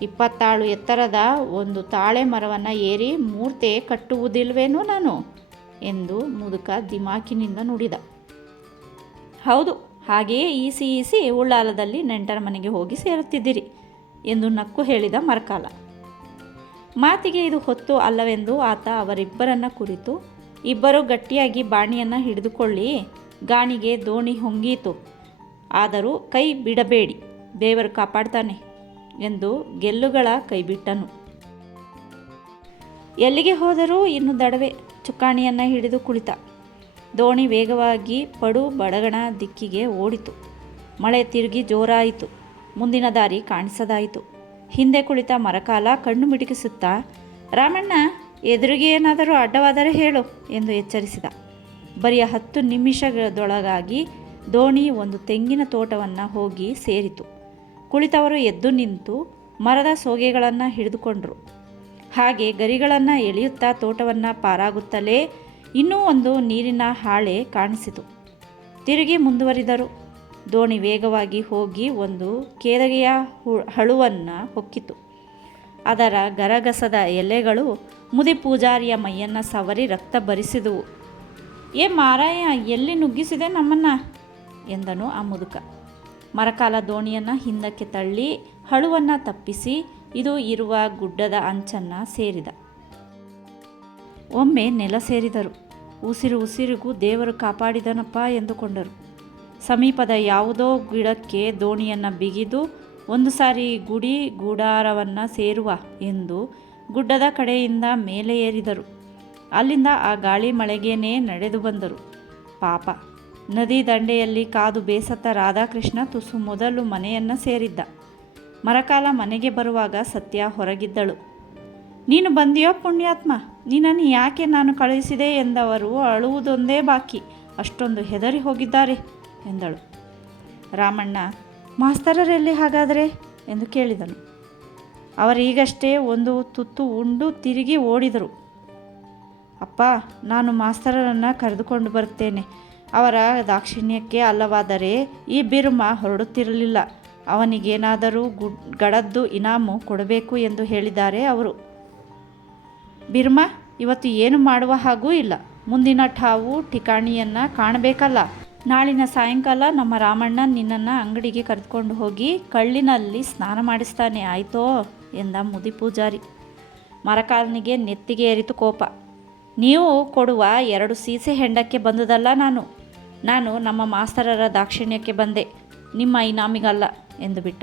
20 ಎತ್ತರದ ಒಂದು ತಾಳೆ ಮರವನ್ನು ಏರಿ ಮೂರ್ತೆ ಕಟ್ಟುವುದಿಲ್ವೇನೋ ನಾನು ಎಂದು ಮುದುಕ ದಿಮಾಕಿನಿಂದ ನುಡಿದ. ಹೌದು, ಹಾಗೆಯೇ ಈಸಿ ಉಳ್ಳಾಲದಲ್ಲಿ ನೆಂಟರ ಮನೆಗೆ ಹೋಗಿ ಸೇರುತ್ತಿದ್ದಿರಿ ಎಂದು ನಕ್ಕು ಹೇಳಿದ ಮರಕಾಲ. ಮಾತಿಗೆ ಇದು ಹೊತ್ತು ಅಲ್ಲವೆಂದು ಆತ ಅವರಿಬ್ಬರನ್ನ ಕುರಿತು, ಇಬ್ಬರು ಗಟ್ಟಿಯಾಗಿ ಬಾಣಿಯನ್ನು ಹಿಡಿದುಕೊಳ್ಳಿ, ಗಾಣಿಗೆ ದೋಣಿ ಹೊಂಗೀತು, ಆದರೂ ಕೈ ಬಿಡಬೇಡಿ, ದೇವರು ಕಾಪಾಡ್ತಾನೆ ಎಂದು ಗೆಲ್ಲುಗಳ ಕೈಬಿಟ್ಟನು. ಎಲ್ಲಿಗೆ ಹೋದರೂ ಇನ್ನು ದಡವೆ ಚುಕ್ಕಾಣಿಯನ್ನು ಹಿಡಿದು ಕುಳಿತ. ದೋಣಿ ವೇಗವಾಗಿ ಪಡು ಬಡಗಣ ದಿಕ್ಕಿಗೆ ಓಡಿತು. ಮಳೆ ತಿರುಗಿ ಜೋರಾಯಿತು. ಮುಂದಿನ ದಾರಿ ಕಾಣಿಸದಾಯಿತು. ಹಿಂದೆ ಕುಳಿತ ಮರಕಾಲ ಕಣ್ಣು ಮಿಟುಕಿಸುತ್ತಾ, ರಾಮಣ್ಣ, ಎದುರಿಗೆ ಏನಾದರೂ ಅಡ್ಡವಾದರೆ ಹೇಳು ಎಂದು ಎಚ್ಚರಿಸಿದ. ಬರಿಯ 10 ನಿಮಿಷದೊಳಗಾಗಿ ದೋಣಿ ಒಂದು ತೆಂಗಿನ ತೋಟವನ್ನು ಹೋಗಿ ಸೇರಿತು. ಕುಳಿತವರು ಎದ್ದು ನಿಂತು ಮರದ ಸೋಗೆಗಳನ್ನು ಹಿಡಿದುಕೊಂಡರು. ಹಾಗೆ ಗರಿಗಳನ್ನು ಎಳೆಯುತ್ತಾ ತೋಟವನ್ನು ಪಾರಾಗುತ್ತಲೇ ಇನ್ನೂ ಒಂದು ನೀರಿನ ಹಾಳೆ ಕಾಣಿಸಿತು. ತಿರುಗಿ ಮುಂದುವರಿದರು. ದೋಣಿ ವೇಗವಾಗಿ ಹೋಗಿ ಒಂದು ಕೇದಗೆಯ ಹಳುವನ್ನು ಹೊಕ್ಕಿತು. ಅದರ ಗರಗಸದ ಎಲೆಗಳು ಮುದಿ ಪೂಜಾರಿಯ ಮೈಯನ್ನು ಸವರಿ ರಕ್ತ ಬರಿಸಿದುವು. ಏ ಮಾರಾಯ, ಎಲ್ಲಿ ನುಗ್ಗಿಸಿದೆ ನಮ್ಮನ್ನು ಎಂದನು ಆ ಮುದುಕ. ಮರಕಾಲ ದೋಣಿಯನ್ನು ಹಿಂದಕ್ಕೆ ತಳ್ಳಿ ಹಳುವನ್ನು ತಪ್ಪಿಸಿ ಇದು ಇರುವ ಗುಡ್ಡದ ಅಂಚನ್ನು ಸೇರಿದ. ಒಮ್ಮೆ ನೆಲ ಸೇರಿದರು. ಉಸಿರಿಗೂ ದೇವರು ಕಾಪಾಡಿದನಪ್ಪ ಎಂದುಕೊಂಡರು. ಸಮೀಪದ ಯಾವುದೋ ಗಿಡಕ್ಕೆ ದೋಣಿಯನ್ನು ಬಿಗಿದು ಒಂದು ಸಾರಿ ಗೂಡಾರವನ್ನು ಸೇರುವ ಎಂದು ಗುಡ್ಡದ ಕಡೆಯಿಂದ ಮೇಲೆ ಏರಿದರು. ಅಲ್ಲಿಂದ ಆ ಗಾಳಿ ಮಳೆಗೇನೆ ನಡೆದು ಬಂದರು. ಪಾಪ, ನದಿ ದಂಡೆಯಲ್ಲಿ ಕಾದು ಬೇಸತ್ತ ರಾಧಾಕೃಷ್ಣ ತುಸು ಮೊದಲು ಮನೆಯನ್ನು ಸೇರಿದ್ದ. ಮರಕಾಲ ಮನೆಗೆ ಬರುವಾಗ ಸತ್ಯ ಹೊರಗಿದ್ದಳು. ನೀನು ಬಂದಿಯೋ ಪುಣ್ಯಾತ್ಮ, ನಿನ್ನನ್ನು ಯಾಕೆ ನಾನು ಕಳುಹಿಸಿದೆ ಎಂದವರು ಅಳುವುದೊಂದೇ ಬಾಕಿ, ಅಷ್ಟೊಂದು ಹೆದರಿ ಹೋಗಿದ್ದಾರೆ ಎಂದಳು. ರಾಮಣ್ಣ, ಮಾಸ್ತರರೆಲ್ಲಿ ಹಾಗಾದರೆ ಎಂದು ಕೇಳಿದನು. ಅವರೀಗಷ್ಟೇ ಒಂದು ತುತ್ತು ಉಂಡು ತಿರುಗಿ ಓಡಿದರು. ಅಪ್ಪ, ನಾನು ಮಾಸ್ತರರನ್ನು ಕರೆದುಕೊಂಡು ಬರುತ್ತೇನೆ. ಅವರ ದಾಕ್ಷಿಣ್ಯಕ್ಕೆ ಅಲ್ಲವಾದರೆ ಈ ಬಿರುಮ ಹೊರಡುತ್ತಿರಲಿಲ್ಲ. ಅವನಿಗೇನಾದರೂ ಗಡದ್ದು ಇನಾಮು ಕೊಡಬೇಕು ಎಂದು ಹೇಳಿದ್ದಾರೆ ಅವರು. ಬಿರುಮ ಇವತ್ತು ಏನು ಮಾಡುವ ಹಾಗೂ ಇಲ್ಲ. ಮುಂದಿನ ಠಾವು ಠಿಕಾಣಿಯನ್ನು ಕಾಣಬೇಕಲ್ಲ. ನಾಳಿನ ಸಾಯಂಕಾಲ ನಮ್ಮ ರಾಮಣ್ಣ ನಿನ್ನನ್ನು ಅಂಗಡಿಗೆ ಕರೆದುಕೊಂಡು ಹೋಗಿ ಕಳ್ಳಿನಲ್ಲಿ ಸ್ನಾನ ಮಾಡಿಸ್ತಾನೆ, ಆಯಿತೋ ಎಂದ ಮುದಿ ಪೂಜಾರಿ. ಮರಕಾಲನಿಗೆ ನೆತ್ತಿಗೆ ಏರಿತು ಕೋಪ. ನೀವು ಕೊಡುವ 2 ಸೀಸೆ ಹೆಂಡಕ್ಕೆ ಬಂದುದಲ್ಲ ನಾನು ನಮ್ಮ ಮಾಸ್ತರರ ದಾಕ್ಷಿಣ್ಯಕ್ಕೆ ಬಂದೆ, ನಿಮ್ಮ ಇನಾಮಿಗಲ್ಲ ಎಂದು ಬಿಟ್ಟ.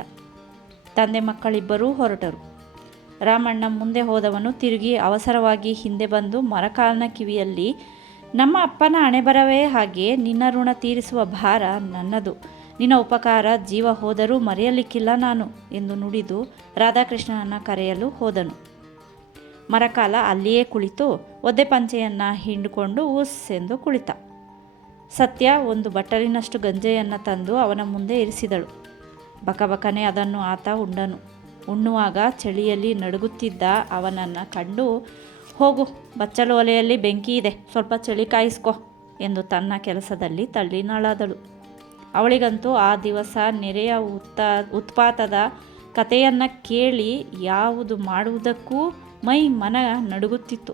ತಂದೆ ಮಕ್ಕಳಿಬ್ಬರೂ ಹೊರಟರು. ರಾಮಣ್ಣ ಮುಂದೆ ಹೋದವನು ತಿರುಗಿ ಅವಸರವಾಗಿ ಹಿಂದೆ ಬಂದು ಮರಕಾಲನ ಕಿವಿಯಲ್ಲಿ, ನಮ್ಮ ಅಪ್ಪನ ಹಣೆಬರವೇ ಹಾಗೆ, ನಿನ್ನ ಋಣ ತೀರಿಸುವ ಭಾರ ನನ್ನದು, ನಿನ್ನ ಉಪಕಾರ ಜೀವ ಹೋದರೂ ಮರೆಯಲಿಕ್ಕಿಲ್ಲ ನಾನು ಎಂದು ನುಡಿದು ರಾಧಾಕೃಷ್ಣನನ್ನು ಕರೆಯಲು ಹೋದನು. ಮರಕಾಲ ಅಲ್ಲಿಯೇ ಕುಳಿತು ಒದ್ದೆ ಪಂಚೆಯನ್ನು ಹಿಂಡಿಕೊಂಡು ಉಸ್ ಎಂದು ಕುಳಿತ. ಸತ್ಯ ಒಂದು ಬಟ್ಟಲಿನಷ್ಟು ಗಂಜೆಯನ್ನು ತಂದು ಅವನ ಮುಂದೆ ಇರಿಸಿದಳು. ಬಕಬಕನೆ ಅದನ್ನು ಆತ ಉಂಡನು. ಉಣ್ಣುವಾಗ ಚಳಿಯಲ್ಲಿ ನಡುಗುತ್ತಿದ್ದ ಅವನನ್ನು ಕಂಡು, ಹೋಗು, ಬಚ್ಚಲು ಒಲೆಯಲ್ಲಿ ಬೆಂಕಿ ಇದೆ, ಸ್ವಲ್ಪ ಚಳಿ ಕಾಯಿಸ್ಕೊ ಎಂದು ತನ್ನ ಕೆಲಸದಲ್ಲಿ ತಳ್ಳಿನಳಾದಳು. ಅವಳಿಗಂತೂ ಆ ದಿವಸ ನೆರೆಯ ಉತ್ಪಾತದ ಕಥೆಯನ್ನು ಕೇಳಿ ಯಾವುದು ಮಾಡುವುದಕ್ಕೂ ಮೈ ಮನ ನಡುಗುತ್ತಿತ್ತು.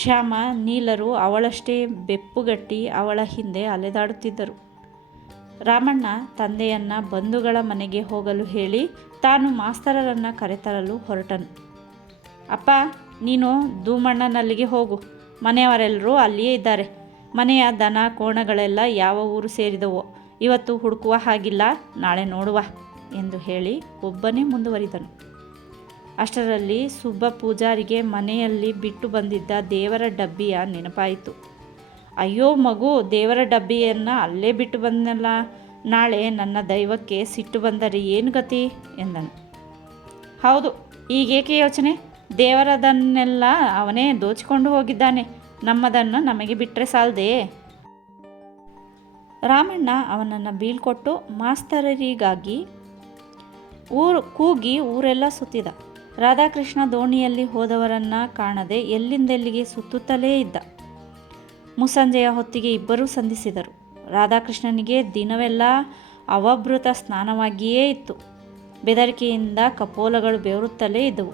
ಶ್ಯಾಮ, ನೀಲರು ಅವಳಷ್ಟೇ ಬೆಪ್ಪುಗಟ್ಟಿ ಅವಳ ಹಿಂದೆ ಅಲೆದಾಡುತ್ತಿದ್ದರು. ರಾಮಣ್ಣ ತಂದೆಯನ್ನು ಬಂಧುಗಳ ಮನೆಗೆ ಹೋಗಲು ಹೇಳಿ ತಾನು ಮಾಸ್ತರರನ್ನು ಕರೆತರಲು ಹೊರಟನು. ಅಪ್ಪ, ನೀನು ಧೂಮಣ್ಣನಲ್ಲಿಗೆ ಹೋಗು, ಮನೆಯವರೆಲ್ಲರೂ ಅಲ್ಲಿಯೇ ಇದ್ದಾರೆ. ಮನೆಯ ದನ ಕೋಣಗಳೆಲ್ಲ ಯಾವ ಊರು ಸೇರಿದವೋ ಇವತ್ತು ಹುಡುಕುವ ಹಾಗಿಲ್ಲ, ನಾಳೆ ನೋಡುವ ಎಂದು ಹೇಳಿ ಒಬ್ಬನೇ ಮುಂದುವರಿದನು. ಅಷ್ಟರಲ್ಲಿ ಸುಬ್ಬ ಪೂಜಾರಿಗೆ ಮನೆಯಲ್ಲಿ ಬಿಟ್ಟು ಬಂದಿದ್ದ ದೇವರ ಡಬ್ಬಿಯ ನೆನಪಾಯಿತು. ಅಯ್ಯೋ ಮಗು, ದೇವರ ಡಬ್ಬಿಯನ್ನು ಅಲ್ಲೇ ಬಿಟ್ಟು ಬಂದನಲ್ಲ, ನಾಳೆ ನನ್ನ ದೈವಕ್ಕೆ ಸಿಟ್ಟು ಬಂದರೆ ಏನು ಗತಿ ಎಂದನು. ಹೌದು, ಈಗೇಕೆ ಯೋಚನೆ? ದೇವರದನ್ನೆಲ್ಲ ಅವನೇ ದೋಚಿಕೊಂಡು ಹೋಗಿದ್ದಾನೆ, ನಮ್ಮದನ್ನು ನಮಗೆ ಬಿಟ್ಟರೆ ಸಾಲದೆ. ರಾಮಣ್ಣ ಅವನನ್ನು ಬೀಳ್ಕೊಟ್ಟು ಮಾಸ್ತರರಿಗಾಗಿ ಕೂಗಿ ಊರೆಲ್ಲ ಸುತ್ತಿದ. ರಾಧಾಕೃಷ್ಣ ದೋಣಿಯಲ್ಲಿ ಹೋದವರನ್ನು ಕಾಣದೆ ಎಲ್ಲಿಂದೆಲ್ಲಿಗೆ ಸುತ್ತುತ್ತಲೇ ಇದ್ದ. ಮುಸ್ಸಂಜೆಯ ಹೊತ್ತಿಗೆ ಇಬ್ಬರೂ ಸಂಧಿಸಿದರು. ರಾಧಾಕೃಷ್ಣನಿಗೆ ದಿನವೆಲ್ಲ ಅವಭೃತ ಸ್ನಾನವಾಗಿಯೇ ಇತ್ತು. ಬೆದರಿಕೆಯಿಂದ ಕಪೋಲಗಳು ಬೆವರುತ್ತಲೇ ಇದ್ದವು.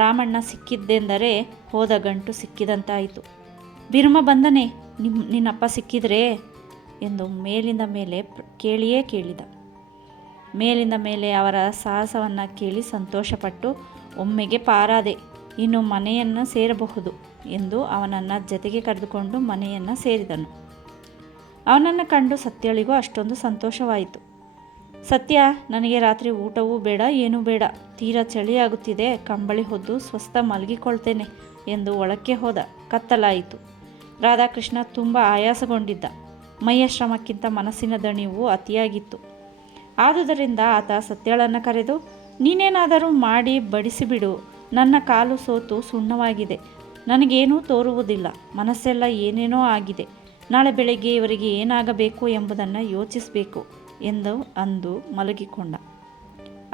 ರಾಮಣ್ಣ ಸಿಕ್ಕಿದ್ದೆಂದರೆ ಹೋದ ಗಂಟು ಸಿಕ್ಕಿದಂತಾಯಿತು. ಬಿರುಮ ಬಂದನೆ, ನಿನ್ನಪ್ಪ ಸಿಕ್ಕಿದ್ರೇ ಎಂದು ಮೇಲಿಂದ ಮೇಲೆ ಕೇಳಿದ. ಮೇಲಿಂದ ಮೇಲೆ ಅವರ ಸಾಹಸವನ್ನು ಕೇಳಿ ಸಂತೋಷಪಟ್ಟು, ಒಮ್ಮೆಗೆ ಪಾರಾದೆ, ಇನ್ನು ಮನೆಯನ್ನು ಸೇರಬಹುದು ಎಂದು ಅವನನ್ನು ಜತೆಗೆ ಕರೆದುಕೊಂಡು ಮನೆಯನ್ನು ಸೇರಿದನು. ಅವನನ್ನು ಕಂಡು ಸತ್ಯಳಿಗೂ ಅಷ್ಟೊಂದು ಸಂತೋಷವಾಯಿತು. ಸತ್ಯ, ನನಗೆ ರಾತ್ರಿ ಊಟವೂ ಬೇಡ, ಏನೂ ಬೇಡ, ತೀರಾ ಚಳಿಯಾಗುತ್ತಿದೆ, ಕಂಬಳಿ ಹೊದ್ದು ಸ್ವಸ್ಥ ಮಲಗಿಕೊಳ್ತೇನೆ ಎಂದು ಒಳಕ್ಕೆ ಹೋದ. ಕತ್ತಲಾಯಿತು. ರಾಧಾಕೃಷ್ಣ ತುಂಬ ಆಯಾಸಗೊಂಡಿದ್ದ. ಮೈಯ ಶ್ರಮಕ್ಕಿಂತ ಮನಸ್ಸಿನ ದಣಿವು ಅತಿಯಾಗಿತ್ತು. ಆದುದರಿಂದ ಆತ ಸತ್ಯಳನ್ನು ಕರೆದು, ನೀನೇನಾದರೂ ಮಾಡಿ ಬಡಿಸಿಬಿಡು, ನನ್ನ ಕಾಲು ಸೋತು ಸುಣ್ಣವಾಗಿದೆ, ನನಗೇನೂ ತೋರುವುದಿಲ್ಲ, ಮನಸ್ಸೆಲ್ಲ ಏನೇನೋ ಆಗಿದೆ, ನಾಳೆ ಬೆಳಗ್ಗೆ ಇವರಿಗೆ ಏನಾಗಬೇಕು ಎಂಬುದನ್ನು ಯೋಚಿಸಬೇಕು ಎಂದು ಅಂದು ಮಲಗಿಕೊಂಡ.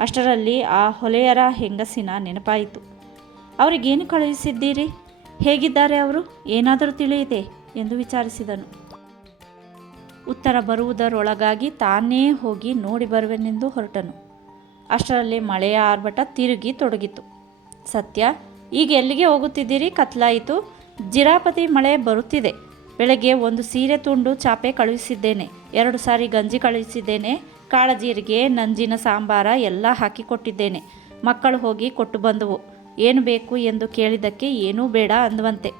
ಅಷ್ಟರಲ್ಲಿ ಆ ಹೊಲೆಯರ ಹೆಂಗಸಿನ ನೆನಪಾಯಿತು. ಅವರಿಗೇನು ಕಳುಹಿಸಿದ್ದೀರಿ? ಹೇಗಿದ್ದಾರೆ ಅವರು? ಏನಾದರೂ ತಿಳಿಯಿತೆ ಎಂದು ವಿಚಾರಿಸಿದನು. ಉತ್ತರ ಬರುವುದರೊಳಗಾಗಿ ತಾನೇ ಹೋಗಿ ನೋಡಿ ಬರುವೆನೆಂದು ಹೊರಟನು. ಅಷ್ಟರಲ್ಲಿ ಮಳೆಯ ಆರ್ಭಟ ತಿರುಗಿ ತೊಡಗಿತು. ಸತ್ಯ, ಈಗ ಎಲ್ಲಿಗೆ ಹೋಗುತ್ತಿದ್ದೀರಿ? ಕತ್ಲಾಯಿತು, ಜಿರಾಪತಿ ಮಳೆ ಬರುತ್ತಿದೆ. ಬೆಳಗ್ಗೆ ಒಂದು ಸೀರೆ ತುಂಡು ಚಾಪೆ ಕಳುಹಿಸಿದ್ದೇನೆ, 2 ಸಾರಿ ಗಂಜಿ ಕಳುಹಿಸಿದ್ದೇನೆ, ಕಾಳಜೀರಿಗೆ ನಂಜಿನ ಸಾಂಬಾರ ಎಲ್ಲ ಹಾಕಿಕೊಟ್ಟಿದ್ದೇನೆ. ಮಕ್ಕಳು ಹೋಗಿ ಕೊಟ್ಟು ಬಂದವು. ಏನು ಬೇಕು ಎಂದು ಕೇಳಿದ್ದಕ್ಕೆ ಏನೂ ಬೇಡ ಅಂದುವಂತೆ.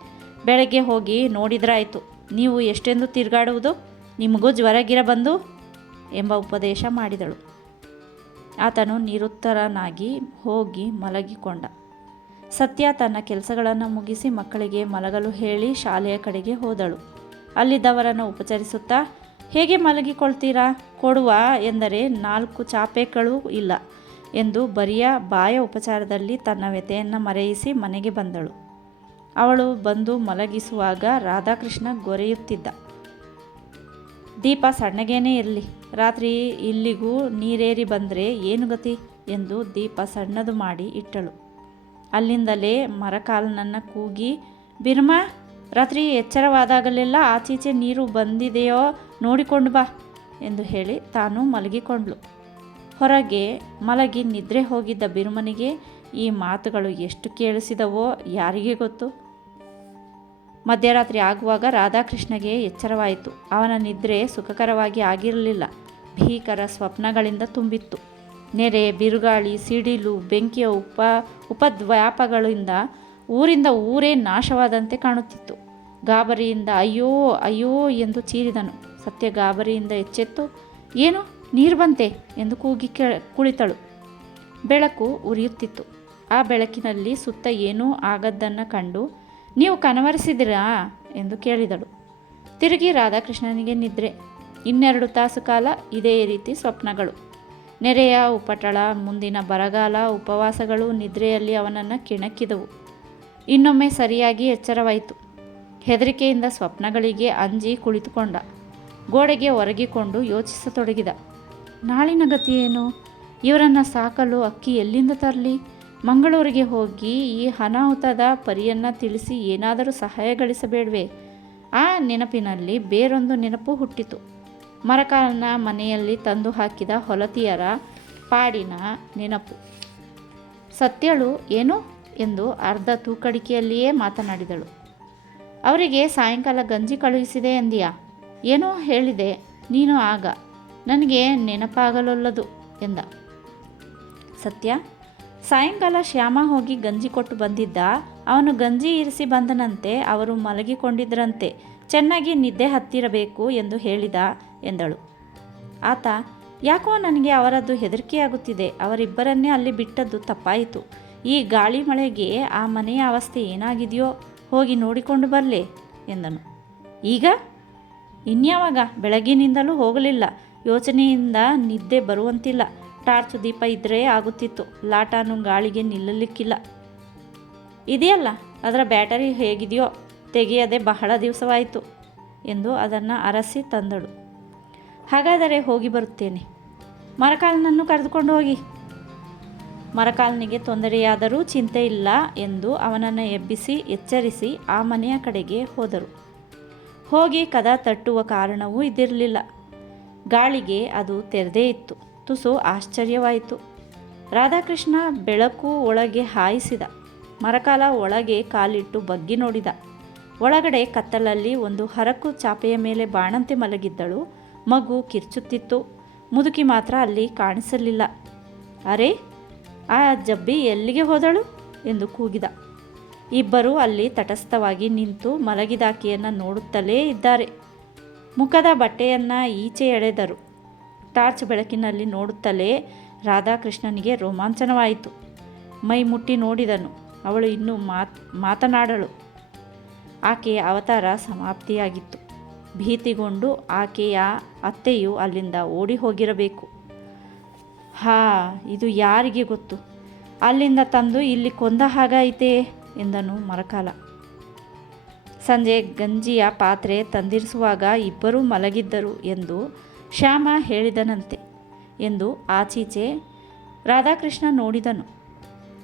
ಬೆಳಗ್ಗೆ ಹೋಗಿ ನೋಡಿದ್ರಾಯಿತು. ನೀವು ಎಷ್ಟೆಂದು ತಿರುಗಾಡುವುದು? ನಿಮಗೂ ಜ್ವರಗಿರ ಬಂದು ಎಂಬ ಉಪದೇಶ ಮಾಡಿದಳು. ಆತನು ನಿರುತ್ತರನಾಗಿ ಹೋಗಿ ಮಲಗಿಕೊಂಡ. ಸತ್ಯ ತನ್ನ ಕೆಲಸಗಳನ್ನು ಮುಗಿಸಿ ಮಕ್ಕಳಿಗೆ ಮಲಗಲು ಹೇಳಿ ಶಾಲೆಯ ಕಡೆಗೆ ಹೋದಳು. ಅಲ್ಲಿದ್ದವರನ್ನು ಉಪಚರಿಸುತ್ತಾ, ಹೇಗೆ ಮಲಗಿಕೊಳ್ತೀರಾ? ಕೊಡುವ ಎಂದರೆ 4 ಚಾಪೆಗಳೂ ಇಲ್ಲ ಎಂದು ಬರಿಯ ಬಾಯ ಉಪಚಾರದಲ್ಲಿ ತನ್ನ ವ್ಯಥೆಯನ್ನು ಮರೆಯಿಸಿ ಮನೆಗೆ ಬಂದಳು. ಅವಳು ಬಂದು ಮಲಗಿಸುವಾಗ ರಾಧಾಕೃಷ್ಣ ಗೊರೆಯುತ್ತಿದ್ದ. ದೀಪ ಸಣ್ಣಗೇನೇ ಇರಲಿ, ರಾತ್ರಿ ಇಲ್ಲಿಗೂ ನೀರೇರಿ ಬಂದರೆ ಏನು ಗತಿ ಎಂದು ದೀಪ ಸಣ್ಣದು ಮಾಡಿ ಇಟ್ಟಳು. ಅಲ್ಲಿಂದಲೇ ಮರಕಾಲನನ್ನು ಕೂಗಿ, ಬಿರ್ಮ, ರಾತ್ರಿ ಎಚ್ಚರವಾದಾಗಲೆಲ್ಲ ಆಚೀಚೆ ನೀರು ಬಂದಿದೆಯೋ ನೋಡಿಕೊಂಡು ಬಾ ಎಂದು ಹೇಳಿ ತಾನು ಮಲಗಿಕೊಂಡ್ಳು. ಹೊರಗೆ ಮಲಗಿ ನಿದ್ರೆ ಹೋಗಿದ್ದ ಬಿರುಮನಿಗೆ ಈ ಮಾತುಗಳು ಎಷ್ಟು ಕೇಳಿಸಿದವೋ ಯಾರಿಗೆ ಗೊತ್ತು. ಮಧ್ಯರಾತ್ರಿ ಆಗುವಾಗ ರಾಧಾಕೃಷ್ಣಗೆ ಎಚ್ಚರವಾಯಿತು. ಅವನ ನಿದ್ರೆ ಸುಖಕರವಾಗಿ ಆಗಿರಲಿಲ್ಲ. ಭೀಕರ ಸ್ವಪ್ನಗಳಿಂದ ತುಂಬಿತ್ತು. ನೆರೆ, ಬಿರುಗಾಳಿ, ಸಿಡಿಲು, ಬೆಂಕಿಯ ಉಪದ್ವ್ಯಾಪಗಳಿಂದ ಊರಿಂದ ಊರೇ ನಾಶವಾದಂತೆ ಕಾಣುತ್ತಿತ್ತು. ಗಾಬರಿಯಿಂದ ಅಯ್ಯೋ ಅಯ್ಯೋ ಎಂದು ಚೀರಿದನು. ಸತ್ಯ ಗಾಬರಿಯಿಂದ ಎಚ್ಚೆತ್ತು, ಏನು ನೀರು ಬಂತೆ ಎಂದು ಕೂಗಿ ಕುಳಿತಳು. ಬೆಳಕು ಉರಿಯುತ್ತಿತ್ತು. ಆ ಬೆಳಕಿನಲ್ಲಿ ಸುತ್ತ ಏನೂ ಆಗದ್ದನ್ನು ಕಂಡು, ನೀವು ಕನವರಿಸಿದಿರಾ ಎಂದು ಕೇಳಿದಳು. ತಿರುಗಿ ರಾಧಾಕೃಷ್ಣನಿಗೆ ನಿದ್ರೆ. 2 ತಾಸು ಕಾಲ ಇದೇ ರೀತಿ ಸ್ವಪ್ನಗಳು. ನೆರೆಯ ಉಪಟಳ, ಮುಂದಿನ ಬರಗಾಲ, ಉಪವಾಸಗಳು ನಿದ್ರೆಯಲ್ಲಿ ಅವನನ್ನು ಕೆಣಕಿದವು. ಇನ್ನೊಮ್ಮೆ ಸರಿಯಾಗಿ ಎಚ್ಚರವಾಯಿತು. ಹೆದರಿಕೆಯಿಂದ ಸ್ವಪ್ನಗಳಿಗೆ ಅಂಜಿ ಕುಳಿತುಕೊಂಡ. ಗೋಡೆಗೆ ಒರಗಿಕೊಂಡು ಯೋಚಿಸತೊಡಗಿದ. ನಾಳಿನ ಗತಿಯೇನು? ಇವರನ್ನು ಸಾಕಲು ಅಕ್ಕಿ ಎಲ್ಲಿಂದ ತರಲಿ? ಮಂಗಳೂರಿಗೆ ಹೋಗಿ ಈ ಅನಾಹುತದ ಪರಿಯನ್ನು ತಿಳಿಸಿ ಏನಾದರೂ ಸಹಾಯ ಗಳಿಸಬೇಡವೇ? ಆ ನೆನಪಿನಲ್ಲಿ ಬೇರೊಂದು ನೆನಪು ಹುಟ್ಟಿತು. ಮರಕಾಲನ ಮನೆಯಲ್ಲಿ ತಂದು ಹಾಕಿದ ಹೊಲತಿಯರ ಪಾಡಿನ ನೆನಪು. ಸತ್ಯಳು ಏನು ಎಂದು ಅರ್ಧ ತೂಕಡಿಕೆಯಲ್ಲಿಯೇ ಮಾತನಾಡಿದಳು. ಅವರಿಗೆ ಸಾಯಂಕಾಲ ಗಂಜಿ ಕಳುಹಿಸಿದೆ ಎಂದಿಯಾ? ಏನೋ ಹೇಳಿದೆ ನೀನು ಆಗ, ನನಗೆ ನೆನಪಾಗಲೊಲ್ಲದು ಎಂದ. ಸತ್ಯ, ಸಾಯಂಕಾಲ ಶ್ಯಾಮ ಹೋಗಿ ಗಂಜಿ ಕೊಟ್ಟು ಬಂದಿದ್ದ. ಅವನು ಗಂಜಿ ಇರಿಸಿ ಬಂದನಂತೆ. ಅವರು ಮಲಗಿಕೊಂಡಿದ್ದರಂತೆ. ಚೆನ್ನಾಗಿ ನಿದ್ದೆ ಹತ್ತಿರಬೇಕು ಎಂದು ಹೇಳಿದ ಎಂದಳು. ಆತ, ಯಾಕೋ ನನಗೆ ಅವರದ್ದು ಹೆದರಿಕೆಯಾಗುತ್ತಿದೆ. ಅವರಿಬ್ಬರನ್ನೇ ಅಲ್ಲಿ ಬಿಟ್ಟದ್ದು ತಪ್ಪಾಯಿತು. ಈ ಗಾಳಿ ಮಳೆಗೆ ಆ ಮನೆಯ ಅವಸ್ಥೆ ಏನಾಗಿದೆಯೋ ಹೋಗಿ ನೋಡಿಕೊಂಡು ಬರಲೇ ಎಂದನು. ಈಗ ಇನ್ಯಾವಾಗ? ಬೆಳಗ್ಗಿನಿಂದಲೂ ಹೋಗಲಿಲ್ಲ. ಯೋಚನೆಯಿಂದ ನಿದ್ದೆ ಬರುವಂತಿಲ್ಲ. ಟಾರ್ಚ್ ದೀಪ ಇದ್ದರೆ ಆಗುತ್ತಿತ್ತು. ಲಾಟಾನು ಗಾಳಿಗೆ ನಿಲ್ಲಲಿಕ್ಕಿಲ್ಲ. ಇದೆಯಲ್ಲ, ಅದರ ಬ್ಯಾಟರಿ ಹೇಗಿದೆಯೋ ತೆಗೆಯದೆ ಬಹಳ ದಿವಸವಾಯಿತು ಎಂದು ಅದನ್ನು ಅರಸಿ ತಂದಳು. ಹಾಗಾದರೆ ಹೋಗಿ ಬರುತ್ತೇನೆ. ಮರಕಾಲನನ್ನು ಕರೆದುಕೊಂಡು ಹೋಗಿ. ಮರಕಾಲನಿಗೆ ತೊಂದರೆಯಾದರೂ ಚಿಂತೆ ಇಲ್ಲ ಎಂದು ಅವನನ್ನು ಎಬ್ಬಿಸಿ ಎಚ್ಚರಿಸಿ ಆ ಮನೆಯ ಕಡೆಗೆ ಹೋದರು. ಹೋಗಿ ಕದ ತಟ್ಟುವ ಕಾರಣವೂ ಇದಿರಲಿಲ್ಲ. ಗಾಳಿಗೆ ಅದು ತೆರೆದೇ ಇತ್ತು. ತುಸು ಆಶ್ಚರ್ಯವಾಯಿತು. ರಾಧಾಕೃಷ್ಣ ಬೆಳಕು ಒಳಗೆ ಹಾಯಿಸಿದ. ಮರಕಾಲ ಒಳಗೆ ಕಾಲಿಟ್ಟು ಬಗ್ಗಿ ನೋಡಿದ. ಒಳಗಡೆ ಕತ್ತಲಲ್ಲಿ ಒಂದು ಹರಕು ಚಾಪೆಯ ಮೇಲೆ ಬಾಣಂತೆ ಮಲಗಿದ್ದಳು. ಮಗು ಕಿರ್ಚುತ್ತಿತ್ತು. ಮುದುಕಿ ಮಾತ್ರ ಅಲ್ಲಿ ಕಾಣಿಸಲಿಲ್ಲ. ಅರೆ, ಆ ಜಬ್ಬಿ ಎಲ್ಲಿಗೆ ಹೋದಳು ಎಂದು ಕೂಗಿದ. ಇಬ್ಬರೂ ಅಲ್ಲಿ ತಟಸ್ಥವಾಗಿ ನಿಂತು ಮಲಗಿದಾಕೆಯನ್ನು ನೋಡುತ್ತಲೇ ಇದ್ದಾರೆ. ಮುಖದ ಬಟ್ಟೆಯನ್ನು ಈಚೆ ಎಳೆದರು. ಟಾರ್ಚ್ ಬೆಳಕಿನಲ್ಲಿ ನೋಡುತ್ತಲೇ ರಾಧಾಕೃಷ್ಣನಿಗೆ ರೋಮಾಂಚನವಾಯಿತು. ಮೈ ಮುಟ್ಟಿ ನೋಡಿದನು. ಅವಳು ಇನ್ನೂ ಮಾತನಾಡಳು. ಆಕೆಯ ಅವತಾರ ಸಮಾಪ್ತಿಯಾಗಿತ್ತು. ಭೀತಿಗೊಂಡು ಆಕೆಯ ಅತ್ತೆಯು ಅಲ್ಲಿಂದ ಓಡಿ ಹೋಗಿರಬೇಕು. ಇದು ಯಾರಿಗೆ ಗೊತ್ತು? ಅಲ್ಲಿಂದ ತಂದು ಇಲ್ಲಿ ಕೊಂದ ಹಾಗಾಯಿತೇ ಎಂದನು ಮರಕಾಲ. ಸಂಜೆ ಗಂಜಿಯ ಪಾತ್ರೆ ತಂದಿರಿಸುವಾಗ ಇಬ್ಬರೂ ಮಲಗಿದ್ದರು ಎಂದು ಶ್ಯಾಮ ಹೇಳಿದನಂತೆ ಎಂದು ಆಚೀಚೆ ರಾಧಾಕೃಷ್ಣ ನೋಡಿದನು.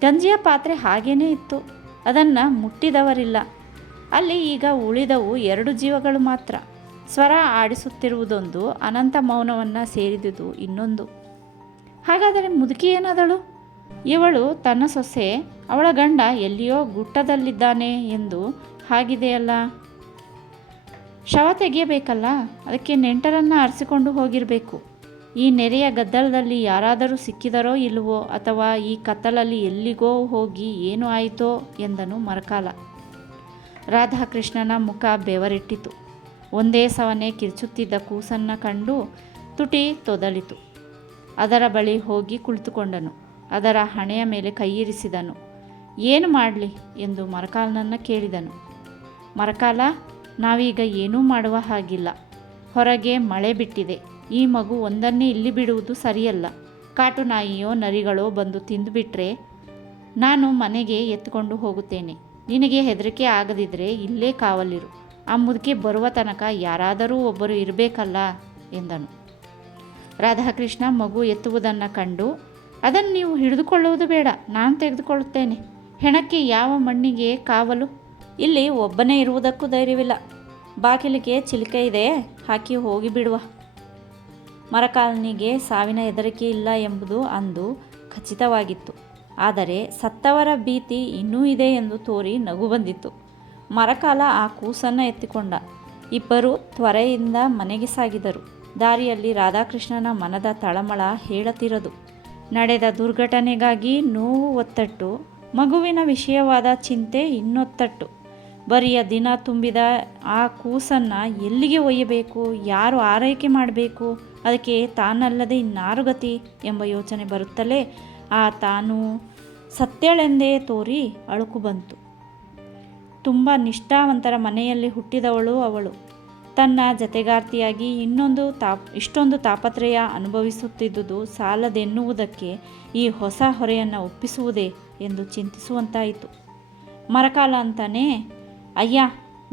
ಗಂಜಿಯ ಪಾತ್ರೆ ಹಾಗೇನೇ ಇತ್ತು. ಅದನ್ನು ಮುಟ್ಟಿದವರಿಲ್ಲ. ಅಲ್ಲಿ ಈಗ ಉಳಿದವು 2 ಜೀವಗಳು ಮಾತ್ರ. ಸ್ವರ ಆಡಿಸುತ್ತಿರುವುದೊಂದು, ಅನಂತ ಮೌನವನ್ನು ಸೇರಿದುದು ಇನ್ನೊಂದು. ಹಾಗಾದರೆ ಮುದುಕಿ ಏನಾದಳು? ಇವಳು ತನ್ನ ಸೊಸೆ, ಅವಳ ಗಂಡ ಎಲ್ಲಿಯೋ ಗುಟ್ಟದಲ್ಲಿದ್ದಾನೆ ಎಂದು ಹಾಗಿದೆಯಲ್ಲ. ಶವ ತೆಗೆಯಬೇಕಲ್ಲ, ಅದಕ್ಕೆ ನೆಂಟರನ್ನು ಆರಿಸಿಕೊಂಡು ಹೋಗಿರಬೇಕು. ಈ ನೆರೆಯ ಗದ್ದಲದಲ್ಲಿ ಯಾರಾದರೂ ಸಿಕ್ಕಿದರೋ ಇಲ್ಲವೋ, ಅಥವಾ ಈ ಕತ್ತಲಲ್ಲಿ ಎಲ್ಲಿಗೋ ಹೋಗಿ ಏನು ಆಯಿತೋ ಎಂದನು ಮರಕಾಲ. ರಾಧಾಕೃಷ್ಣನ ಮುಖ ಬೆವರಿಟ್ಟಿತು. ಒಂದೇ ಸವನೆ ಕಿರ್ಚುತ್ತಿದ್ದ ಕೂಸನ್ನು ಕಂಡು ತುಟಿ ತೊದಲಿತು. ಅದರ ಬಳಿ ಹೋಗಿ ಕುಳಿತುಕೊಂಡನು. ಅದರ ಹಣೆಯ ಮೇಲೆ ಕೈಯಿರಿಸಿದನು. ಏನು ಮಾಡಲಿ ಎಂದು ಮರಕಾಲನನ್ನು ಕೇಳಿದನು. ಮರಕಾಲ, ನಾವೀಗ ಏನೂ ಮಾಡುವ ಹಾಗಿಲ್ಲ. ಹೊರಗೆ ಮಳೆ ಬಿಟ್ಟಿದೆ. ಈ ಮಗು ಒಂದನ್ನೇ ಇಲ್ಲಿ ಬಿಡುವುದು ಸರಿಯಲ್ಲ. ಕಾಟು ನಾಯಿಯೋ ನರಿಗಳೋ ಬಂದು ತಿಂದುಬಿಟ್ರೆ ನಾನು ಮನೆಗೆ ಎತ್ತುಕೊಂಡು ಹೋಗುತ್ತೇನೆ. ನಿನಗೆ ಹೆದರಿಕೆ ಆಗದಿದ್ದರೆ ಇಲ್ಲೇ ಕಾವಲಿರು. ಆ ಮುದುಕಿ ಬರುವ ತನಕ ಯಾರಾದರೂ ಒಬ್ಬರು ಇರಬೇಕಲ್ಲ ಎಂದನು. ರಾಧಾಕೃಷ್ಣ ಮಗು ಎತ್ತುವುದನ್ನು ಕಂಡು, ಅದನ್ನು ನೀವು ಹಿಡಿದುಕೊಳ್ಳುವುದು ಬೇಡ, ನಾನು ತೆಗೆದುಕೊಳ್ಳುತ್ತೇನೆ. ಹೆಣಕ್ಕೆ ಯಾವ ಮಣ್ಣಿಗೆ ಕಾವಲು? ಇಲ್ಲಿ ಒಬ್ಬನೇ ಇರುವುದಕ್ಕೂ ಧೈರ್ಯವಿಲ್ಲ. ಬಾಗಿಲಿಗೆ ಚಿಲಿಕೆ ಇದೆ, ಹಾಕಿ ಹೋಗಿ ಬಿಡುವ. ಮರಕಾಲನಿಗೆ ಸಾವಿನ ಹೆದರಿಕೆ ಇಲ್ಲ ಎಂಬುದು ಅಂದು ಖಚಿತವಾಗಿತ್ತು. ಆದರೆ ಸತ್ತವರ ಭೀತಿ ಇನ್ನೂ ಇದೆ ಎಂದು ತೋರಿ ನಗು ಬಂದಿತ್ತು. ಮರಕಾಲ ಆ ಕೂಸನ್ನು ಎತ್ತಿಕೊಂಡ. ಇಬ್ಬರು ತ್ವರೆಯಿಂದ ಮನೆಗೆ ಸಾಗಿದರು. ದಾರಿಯಲ್ಲಿ ರಾಧಾಕೃಷ್ಣನ ಮನದ ತಳಮಳ ಹೇಳತಿರದು. ನಡೆದ ದುರ್ಘಟನೆಗಾಗಿ ನೋವು ಒತ್ತಟ್ಟು, ಮಗುವಿನ ವಿಷಯವಾದ ಚಿಂತೆ ಇನ್ನೊತ್ತಟ್ಟು. ಬರಿಯ ದಿನ ತುಂಬಿದ ಆ ಕೂಸನ್ನು ಎಲ್ಲಿಗೆ ಒಯ್ಯಬೇಕು, ಯಾರು ಆರೈಕೆ ಮಾಡಬೇಕು, ಅದಕ್ಕೆ ತಾನಲ್ಲದೆ ಇನ್ನಾರು ಗತಿ ಎಂಬ ಯೋಚನೆ ಬರುತ್ತಲೇ ತಾನು ಸತ್ಯಳೆಂದೇ ತೋರಿ ಅಳುಕು ಬಂತು. ತುಂಬ ನಿಷ್ಠಾವಂತರ ಮನೆಯಲ್ಲಿ ಹುಟ್ಟಿದವಳು ಅವಳು. ತನ್ನ ಜತೆಗಾರ್ತಿಯಾಗಿ ಇಷ್ಟೊಂದು ತಾಪತ್ರಯ ಅನುಭವಿಸುತ್ತಿದ್ದುದು ಸಾಲದೆನ್ನುವುದಕ್ಕೆ ಈ ಹೊಸ ಹೊರೆಯನ್ನು ಒಪ್ಪಿಸುವುದೇ ಎಂದು ಚಿಂತಿಸುವಂತಾಯಿತು. ಮರಕಾಲ ಅಂತಾನೆ, ಅಯ್ಯ,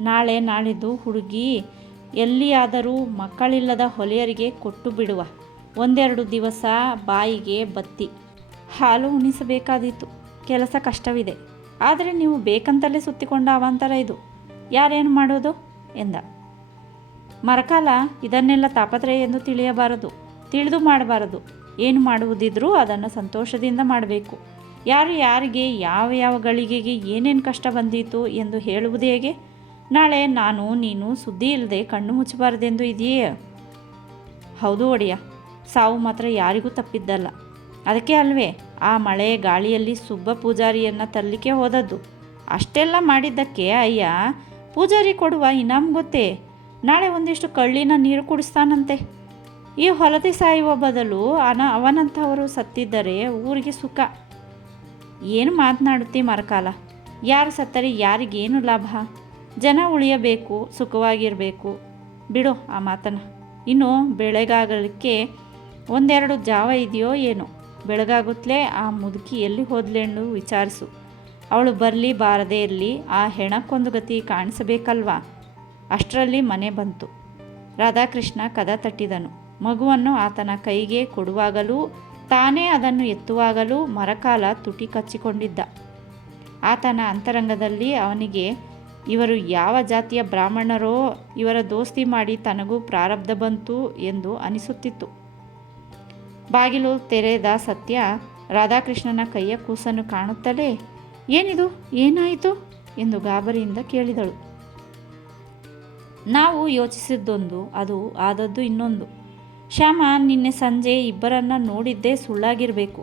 ನಾಳೆ ನಾಳಿದ್ದು ಹುಡುಗಿ ಎಲ್ಲಿಯಾದರೂ ಮಕ್ಕಳಿಲ್ಲದ ಹೊಲೆಯರಿಗೆ ಕೊಟ್ಟು ಬಿಡುವ. 1-2 ದಿವಸ ಬಾಯಿಗೆ ಬತ್ತಿ ಹಾಲು ಉಣಿಸಬೇಕಾದೀತು. ಕೆಲಸ ಕಷ್ಟವಿದೆ. ಆದರೆ ನೀವು ಬೇಕಂತಲೇ ಸುತ್ತಿಕೊಂಡ ಅವಾಂತರ ಇದು. ಯಾರೇನು ಮಾಡೋದು ಎಂದ. ಮರಕಾಲ, ಇದನ್ನೆಲ್ಲ ತಾಪತ್ರಯ ಎಂದು ತಿಳಿಯಬಾರದು, ತಿಳಿದು ಮಾಡಬಾರದು. ಏನು ಮಾಡುವುದಿದ್ರೂ ಅದನ್ನು ಸಂತೋಷದಿಂದ ಮಾಡಬೇಕು. ಯಾರಿಗೆ ಯಾವ ಗಳಿಗೆಗೆ ಏನೇನು ಕಷ್ಟ ಬಂದೀತು ಎಂದು ಹೇಳುವುದು ಹೇಗೆ? ನಾಳೆ ನಾನು ನೀನು ಸುದ್ದಿ ಇಲ್ಲದೆ ಕಣ್ಣು ಮುಚ್ಚಬಾರದೆಂದು ಇದೆಯೇ? ಹೌದು ಒಡೆಯ, ಸಾವು ಮಾತ್ರ ಯಾರಿಗೂ ತಪ್ಪಿದ್ದಲ್ಲ. ಅದಕ್ಕೆ ಅಲ್ವೇ ಆ ಮಳೆ ಗಾಳಿಯಲ್ಲಿ ಸುಬ್ಬ ಪೂಜಾರಿಯನ್ನು ತರಲಿಕ್ಕೆ ಹೋದದ್ದು. ಅಷ್ಟೆಲ್ಲ ಮಾಡಿದ್ದಕ್ಕೆ ಅಯ್ಯ ಪೂಜಾರಿ ಕೊಡುವ ಇನಾಮ್ ಗೊತ್ತೇ? ನಾಳೆ ಒಂದಿಷ್ಟು ಕಳ್ಳಿನ ನೀರು ಕುಡಿಸ್ತಾನಂತೆ. ಈ ಹೊಲತಿ ಸಾಯುವ ಬದಲು ಅವನಂಥವರು ಸತ್ತಿದ್ದರೆ ಊರಿಗೆ ಸುಖ. ಏನು ಮಾತನಾಡುತ್ತಿ ಮರಕಾಲ? ಯಾರು ಸತ್ತರೆ ಯಾರಿಗೇನು ಲಾಭ? ಜನ ಉಳಿಯಬೇಕು, ಸುಖವಾಗಿರಬೇಕು. ಬಿಡು ಆ ಮಾತನ್ನು. ಇನ್ನು ಬೆಳಗಾಗಲಿಕ್ಕೆ ಒಂದೆರಡು ಜಾವ ಇದೆಯೋ ಏನೋ. ಬೆಳಗಾಗುತ್ತಲೇ ಆ ಮುದುಕಿ ಎಲ್ಲಿ ಹೋದ್ಲೆಂದು ವಿಚಾರಿಸು. ಅವಳು ಬರಲಿ ಬಾರದೇ ಇರಲಿ, ಆ ಹೆಣಕ್ಕೊಂದು ಗತಿ ಕಾಣಿಸಬೇಕಲ್ವಾ? ಅಷ್ಟರಲ್ಲಿ ಮನೆ ಬಂತು. ರಾಧಾಕೃಷ್ಣ ಕದ ತಟ್ಟಿದನು. ಮಗುವನ್ನು ಆತನ ಕೈಗೆ ಕೊಡುವಾಗಲೂ ತಾನೇ ಅದನ್ನು ಎತ್ತುವಾಗಲೂ ಮರಕಾಲ ತುಟಿ ಕಚ್ಚಿಕೊಂಡಿದ್ದ. ಆತನ ಅಂತರಂಗದಲ್ಲಿ ಅವನಿಗೆ ಇವರು ಯಾವ ಜಾತಿಯ ಬ್ರಾಹ್ಮಣರೋ, ಇವರ ದೋಸ್ತಿ ಮಾಡಿ ತನಗೂ ಪ್ರಾರಬ್ಧ ಬಂತು ಎಂದು ಅನಿಸುತ್ತಿತ್ತು. ಬಾಗಿಲು ತೆರೆದ ಸತ್ಯ ರಾಧಾಕೃಷ್ಣನ ಕೈಯ ಕೂಸನ್ನು ಕಾಣುತ್ತಲೇ, ಏನಿದು, ಏನಾಯಿತು ಎಂದು ಗಾಬರಿಯಿಂದ ಕೇಳಿದಳು. ನಾವು ಯೋಚಿಸಿದ್ದೊಂದು, ಅದು ಆದದ್ದು ಇನ್ನೊಂದು. ಶ್ಯಾಮ ನಿನ್ನೆ ಸಂಜೆ ಇಬ್ಬರನ್ನ ನೋಡಿದ್ದೇ ಸುಳ್ಳಾಗಿರಬೇಕು.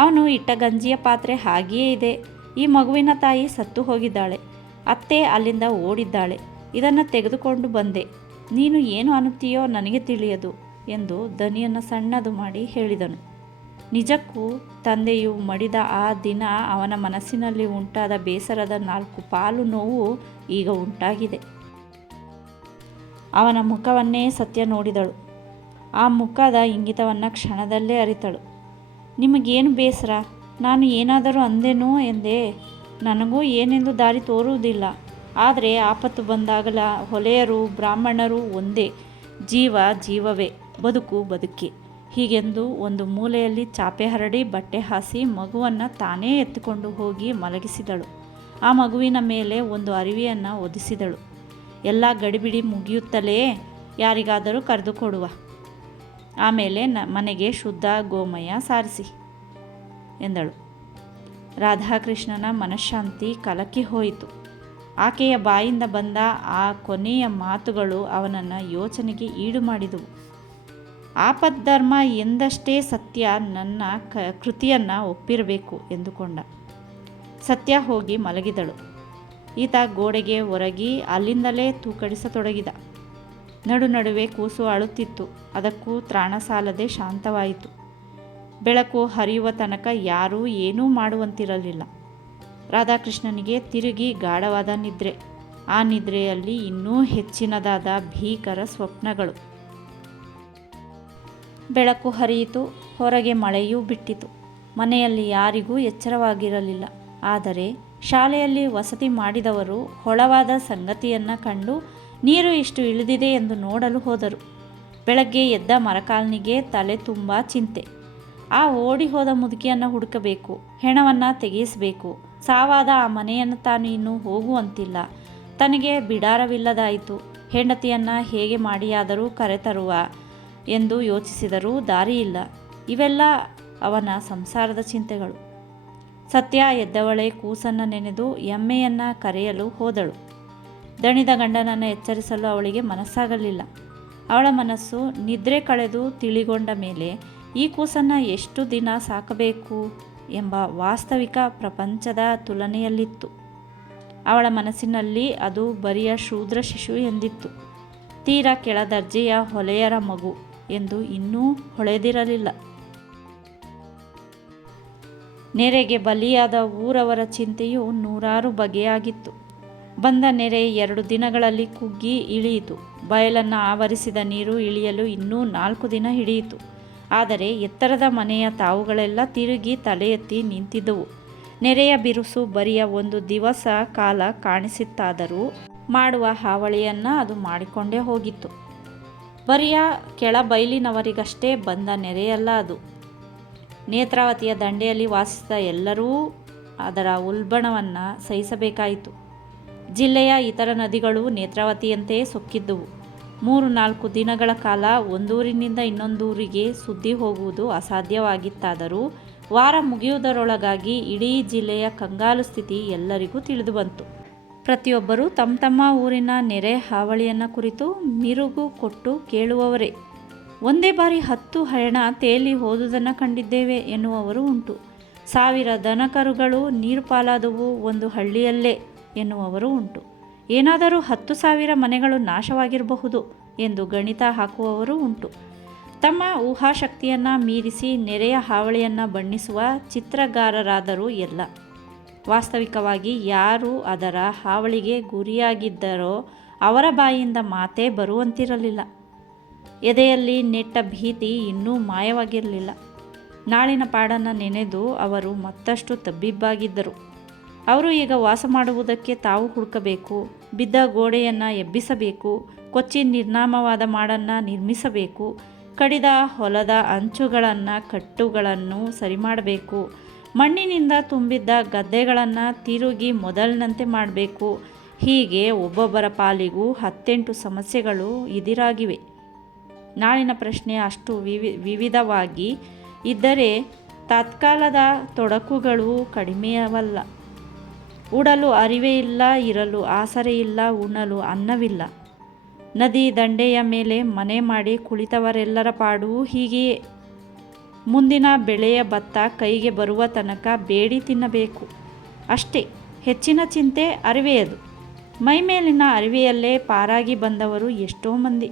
ಅವನು ಇಟ್ಟ ಗಂಜಿಯ ಪಾತ್ರೆ ಹಾಗೆಯೇ ಇದೆ. ಈ ಮಗುವಿನ ತಾಯಿ ಸತ್ತು ಹೋಗಿದ್ದಾಳೆ. ಅತ್ತೆ ಅಲ್ಲಿಂದ ಓಡಿದ್ದಾಳೆ. ಇದನ್ನು ತೆಗೆದುಕೊಂಡು ಬಂದೆ. ನೀನು ಏನು ಅನ್ನುತ್ತೀಯೋ ನನಗೆ ತಿಳಿಯದು ಎಂದು ದನಿಯನ್ನು ಸಣ್ಣದು ಮಾಡಿ ಹೇಳಿದನು. ನಿಜಕ್ಕೂ ತಂದೆಯು ಮಡಿದ ಆ ದಿನ ಅವನ ಮನಸ್ಸಿನಲ್ಲಿ ಉಂಟಾದ ಬೇಸರದ 4 ಪಾಲು ನೋವು ಈಗ ಉಂಟಾಗಿದೆ. ಅವನ ಮುಖವನ್ನೇ ಸತ್ಯ ನೋಡಿದಳು. ಆ ಮುಖದ ಇಂಗಿತವನ್ನು ಕ್ಷಣದಲ್ಲೇ ಅರಿತಳು. ನಿಮಗೇನು ಬೇಸರ? ನಾನು ಏನಾದರೂ ಅಂದೆನೋ ಎಂದೇ? ನನಗೂ ಏನೆಂದು ದಾರಿ ತೋರುವುದಿಲ್ಲ. ಆದರೆ ಆಪತ್ತು ಬಂದಾಗಲ ಹೊಲೆಯರು ಬ್ರಾಹ್ಮಣರು ಒಂದೇ. ಜೀವ ಜೀವವೇ, ಬದುಕು ಬದುಕೇ. ಹೀಗೆಂದು ಒಂದು ಮೂಲೆಯಲ್ಲಿ ಚಾಪೆ ಹರಡಿ ಬಟ್ಟೆ ಹಾಸಿ ಮಗುವನ್ನು ತಾನೇ ಎತ್ತಿಕೊಂಡು ಹೋಗಿ ಮಲಗಿಸಿದಳು. ಆ ಮಗುವಿನ ಮೇಲೆ ಒಂದು ಅರಿವೆಯನ್ನು ಒದಿಸಿದಳು. ಎಲ್ಲ ಗಡಿಬಿಡಿ ಮುಗಿಯುತ್ತಲೇ ಯಾರಿಗಾದರೂ ಕರೆದುಕೊಡುವ. ಆಮೇಲೆ ಮನೆಗೆ ಶುದ್ಧ ಗೋಮಯ ಸಾರಿಸಿ ಎಂದಳು. ರಾಧಾಕೃಷ್ಣನ ಮನಃಶಾಂತಿ ಕಲಕಿ ಹೋಯಿತು. ಆಕೆಯ ಬಾಯಿಂದ ಬಂದ ಆ ಕೊನೆಯ ಮಾತುಗಳು ಅವನನ್ನು ಯೋಚನೆಗೆ ಈಡು ಮಾಡಿದವು. ಆಪದ್ಧರ್ಮ ಎಂದಷ್ಟೇ ಸತ್ಯ ನನ್ನ ಕೃತಿಯನ್ನು ಒಪ್ಪಿರಬೇಕು ಎಂದುಕೊಂಡ. ಸತ್ಯ ಹೋಗಿ ಮಲಗಿದಳು. ಈತ ಗೋಡೆಗೆ ಒರಗಿ ಅಲ್ಲಿಂದಲೇ ತೂಕಡಿಸತೊಡಗಿದ. ನಡುವೆ ಕೂಸು ಅಳುತ್ತಿತ್ತು. ಅದಕ್ಕೂ ತ್ರಾಣ ಸಾಲದೆ ಶಾಂತವಾಯಿತು. ಬೆಳಕು ಹರಿಯುವ ತನಕ ಯಾರೂ ಏನೂ ಮಾಡುವಂತಿರಲಿಲ್ಲ. ರಾಧಾಕೃಷ್ಣನಿಗೆ ತಿರುಗಿ ಗಾಢವಾದ ನಿದ್ರೆ. ಆ ನಿದ್ರೆಯಲ್ಲಿ ಇನ್ನೂ ಹೆಚ್ಚಿನದಾದ ಭೀಕರ ಸ್ವಪ್ನಗಳು. ಬೆಳಕು ಹರಿಯಿತು. ಹೊರಗೆ ಮಳೆಯೂ ಬಿಟ್ಟಿತು. ಮನೆಯಲ್ಲಿ ಯಾರಿಗೂ ಎಚ್ಚರವಾಗಿರಲಿಲ್ಲ. ಆದರೆ ಶಾಲೆಯಲ್ಲಿ ವಸತಿ ಮಾಡಿದವರು ಹೊಳವಾದ ಸಂಗತಿಯನ್ನು ಕಂಡು ನೀರು ಇಷ್ಟು ಇಳಿದಿದೆ ಎಂದು ನೋಡಲು ಹೋದರು. ಬೆಳಗ್ಗೆ ಎದ್ದ ಮರಕಾಲನಿಗೆ ತಲೆ ತುಂಬ ಚಿಂತೆ. ಆ ಓಡಿ ಹೋದ ಮುದುಕಿಯನ್ನು ಹುಡುಕಬೇಕು, ಹೆಣವನ್ನು ತೆಗೆಯಿಸಬೇಕು. ಸಾವಾದ ಆ ಮನೆಯನ್ನು ತಾನು ಇನ್ನೂ ಹೋಗುವಂತಿಲ್ಲ. ತನಗೆ ಬಿಡಾರವಿಲ್ಲದಾಯಿತು. ಹೆಂಡತಿಯನ್ನು ಹೇಗೆ ಮಾಡಿಯಾದರೂ ಕರೆತರುವ ಎಂದು ಯೋಚಿಸಿದರೂ ದಾರಿಯಿಲ್ಲ. ಇವೆಲ್ಲ ಅವನ ಸಂಸಾರದ ಚಿಂತೆಗಳು. ಸತ್ಯ ಎದ್ದವಳೆ ಕೂಸನ್ನು ನೆನೆದು ಎಮ್ಮೆಯನ್ನು ಕರೆಯಲು ಹೋದಳು. ದಣಿದ ಗಂಡನನ್ನು ಎಚ್ಚರಿಸಲು ಅವಳಿಗೆ ಮನಸ್ಸಾಗಲಿಲ್ಲ. ಅವಳ ಮನಸ್ಸು ನಿದ್ರೆ ಕಳೆದು ತಿಳಿಗೊಂಡ ಮೇಲೆ ಈ ಕೂಸನ್ನು ಎಷ್ಟು ದಿನ ಸಾಕಬೇಕು ಎಂಬ ವಾಸ್ತವಿಕ ಪ್ರಪಂಚದ ತುಲನೆಯಲ್ಲಿತ್ತು. ಅವಳ ಮನಸ್ಸಿನಲ್ಲಿ ಅದು ಬರಿಯ ಶೂದ್ರ ಶಿಶು ಎಂದಿತ್ತು. ತೀರಾ ಕೆಳದರ್ಜೆಯ ಹೊಲೆಯರ ಮಗು ಎಂದು ಇನ್ನೂ ಹೊಳೆದಿರಲಿಲ್ಲ. ನೆರೆಗೆ ಬಲಿಯಾದ ಊರವರ ಚಿಂತೆಯು ನೂರಾರು ಬಗೆಯಾಗಿತ್ತು. ಬಂದ ನೆರೆ 2 ದಿನಗಳಲ್ಲಿ ಕುಗ್ಗಿ ಇಳಿಯಿತು. ಬಯಲನ್ನು ಆವರಿಸಿದ ನೀರು ಇಳಿಯಲು ಇನ್ನೂ 4 ದಿನ ಹಿಡಿಯಿತು. ಆದರೆ ಎತ್ತರದ ಮನೆಯ ತಾವುಗಳೆಲ್ಲ ತಿರುಗಿ ತಲೆ ಎತ್ತಿ ನಿಂತಿದ್ದವು. ನೆರೆಯ ಬಿರುಸು ಬರಿಯ 1 ದಿವಸ ಕಾಲ ಕಾಣಿಸಿತ್ತಾದರೂ ಮಾಡುವ ಹಾವಳಿಯನ್ನು ಅದು ಮಾಡಿಕೊಂಡೇ ಹೋಗಿತ್ತು. ಬರಿಯ ಕೆಳ ಬಯಲಿನವರಿಗಷ್ಟೇ ಬಂದ ನೆರೆಯಲ್ಲ ಅದು. ನೇತ್ರಾವತಿಯ ದಂಡೆಯಲ್ಲಿ ವಾಸಿಸಿದ ಎಲ್ಲರೂ ಅದರ ಉಲ್ಬಣವನ್ನು ಸಹಿಸಬೇಕಾಯಿತು. ಜಿಲ್ಲೆಯ ಇತರ ನದಿಗಳು ನೇತ್ರಾವತಿಯಂತೆಯೇ ಸೊಕ್ಕಿದ್ದುವು. 3-4 ದಿನಗಳ ಕಾಲ ಒಂದೂರಿನಿಂದ ಇನ್ನೊಂದೂರಿಗೆ ಸುದ್ದಿ ಹೋಗುವುದು ಅಸಾಧ್ಯವಾಗಿತ್ತಾದರೂ ವಾರ ಮುಗಿಯುವುದರೊಳಗಾಗಿ ಇಡೀ ಜಿಲ್ಲೆಯ ಕಂಗಾಲು ಸ್ಥಿತಿ ಎಲ್ಲರಿಗೂ ತಿಳಿದುಬಂತು. ಪ್ರತಿಯೊಬ್ಬರೂ ತಮ್ಮ ತಮ್ಮ ಊರಿನ ನೆರೆ ಹಾವಳಿಯನ್ನು ಕುರಿತು ಮಿರುಗು ಕೊಟ್ಟು ಕೇಳುವವರೇ. ಒಂದೇ ಬಾರಿ 10 ಹೆಣ ತೇಲಿ ಹೋದುದನ್ನು ಕಂಡಿದ್ದೇವೆ ಎನ್ನುವವರು ಉಂಟು. 1000 ದನಕರುಗಳು ನೀರು ಪಾಲಾದವು ಒಂದು ಹಳ್ಳಿಯಲ್ಲೇ ಎನ್ನುವವರು ಉಂಟು. ಏನಾದರೂ 10,000 ಮನೆಗಳು ನಾಶವಾಗಿರಬಹುದು ಎಂದು ಗಣಿತ ಹಾಕುವವರು ಉಂಟು. ತಮ್ಮ ಊಹಾಶಕ್ತಿಯನ್ನು ಮೀರಿಸಿ ನೆರೆಯ ಹಾವಳಿಯನ್ನು ಬಣ್ಣಿಸುವ ಚಿತ್ರಗಾರರಾದರೂ ಎಲ್ಲ. ವಾಸ್ತವಿಕವಾಗಿ ಯಾರು ಅದರ ಹಾವಳಿಗೆ ಗುರಿಯಾಗಿದ್ದರೋ ಅವರ ಬಾಯಿಯಿಂದ ಮಾತೇ ಬರುವಂತಿರಲಿಲ್ಲ. ಎದೆಯಲ್ಲಿ ನೆಟ್ಟ ಭೀತಿ ಇನ್ನೂ ಮಾಯವಾಗಿರಲಿಲ್ಲ. ನಾಳಿನ ಪಾಡನ್ನು ನೆನೆದು ಅವರು ಮತ್ತಷ್ಟು ತಬ್ಬಿಬ್ಬಾಗಿದ್ದರು. ಅವರು ಈಗ ವಾಸ ಮಾಡುವುದಕ್ಕೆ ತಾವು ಹುಡುಕಬೇಕು, ಬಿದ್ದ ಗೋಡೆಯನ್ನು ಎಬ್ಬಿಸಬೇಕು, ಕೊಚ್ಚಿ ನಿರ್ನಾಮವಾದ ಮಾಡನ್ನು ನಿರ್ಮಿಸಬೇಕು, ಕಡಿದ ಹೊಲದ ಅಂಚುಗಳನ್ನು ಕಟ್ಟುಗಳನ್ನು ಸರಿ ಮಾಡಬೇಕು, ಮಣ್ಣಿನಿಂದ ತುಂಬಿದ್ದ ಗದ್ದೆಗಳನ್ನು ತಿರುಗಿ ಮೊದಲಿನಂತೆ ಮಾಡಬೇಕು. ಹೀಗೆ ಒಬ್ಬೊಬ್ಬರ ಪಾಲಿಗೂ 18 ಸಮಸ್ಯೆಗಳು ಎದುರಾಗಿವೆ. ನಾಳಿನ ಪ್ರಶ್ನೆ ಅಷ್ಟು ವಿವಿಧವಾಗಿ ಇದ್ದರೆ ತತ್ಕಾಲದ ತೊಡಕುಗಳು ಕಡಿಮೆಯವಲ್ಲ. ಉಡಲು ಅರಿವೇ ಇಲ್ಲ, ಇರಲು ಆಸರೆ ಇಲ್ಲ, ಉಣ್ಣಲು ಅನ್ನವಿಲ್ಲ. ನದಿ ದಂಡೆಯ ಮೇಲೆ ಮನೆ ಮಾಡಿ ಕುಳಿತವರೆಲ್ಲರ ಪಾಡೂ ಹೀಗೆಯೇ. ಮುಂದಿನ ಬೆಳೆಯ ಭತ್ತ ಕೈಗೆ ಬರುವ ತನಕ ಬೇಡಿ ತಿನ್ನಬೇಕು. ಅಷ್ಟೇ. ಹೆಚ್ಚಿನ ಚಿಂತೆ ಅರಿವೆಯದು. ಮೈಮೇಲಿನ ಅರಿವೆಯಲ್ಲೇ ಪಾರಾಗಿ ಬಂದವರು ಎಷ್ಟೋ ಮಂದಿ.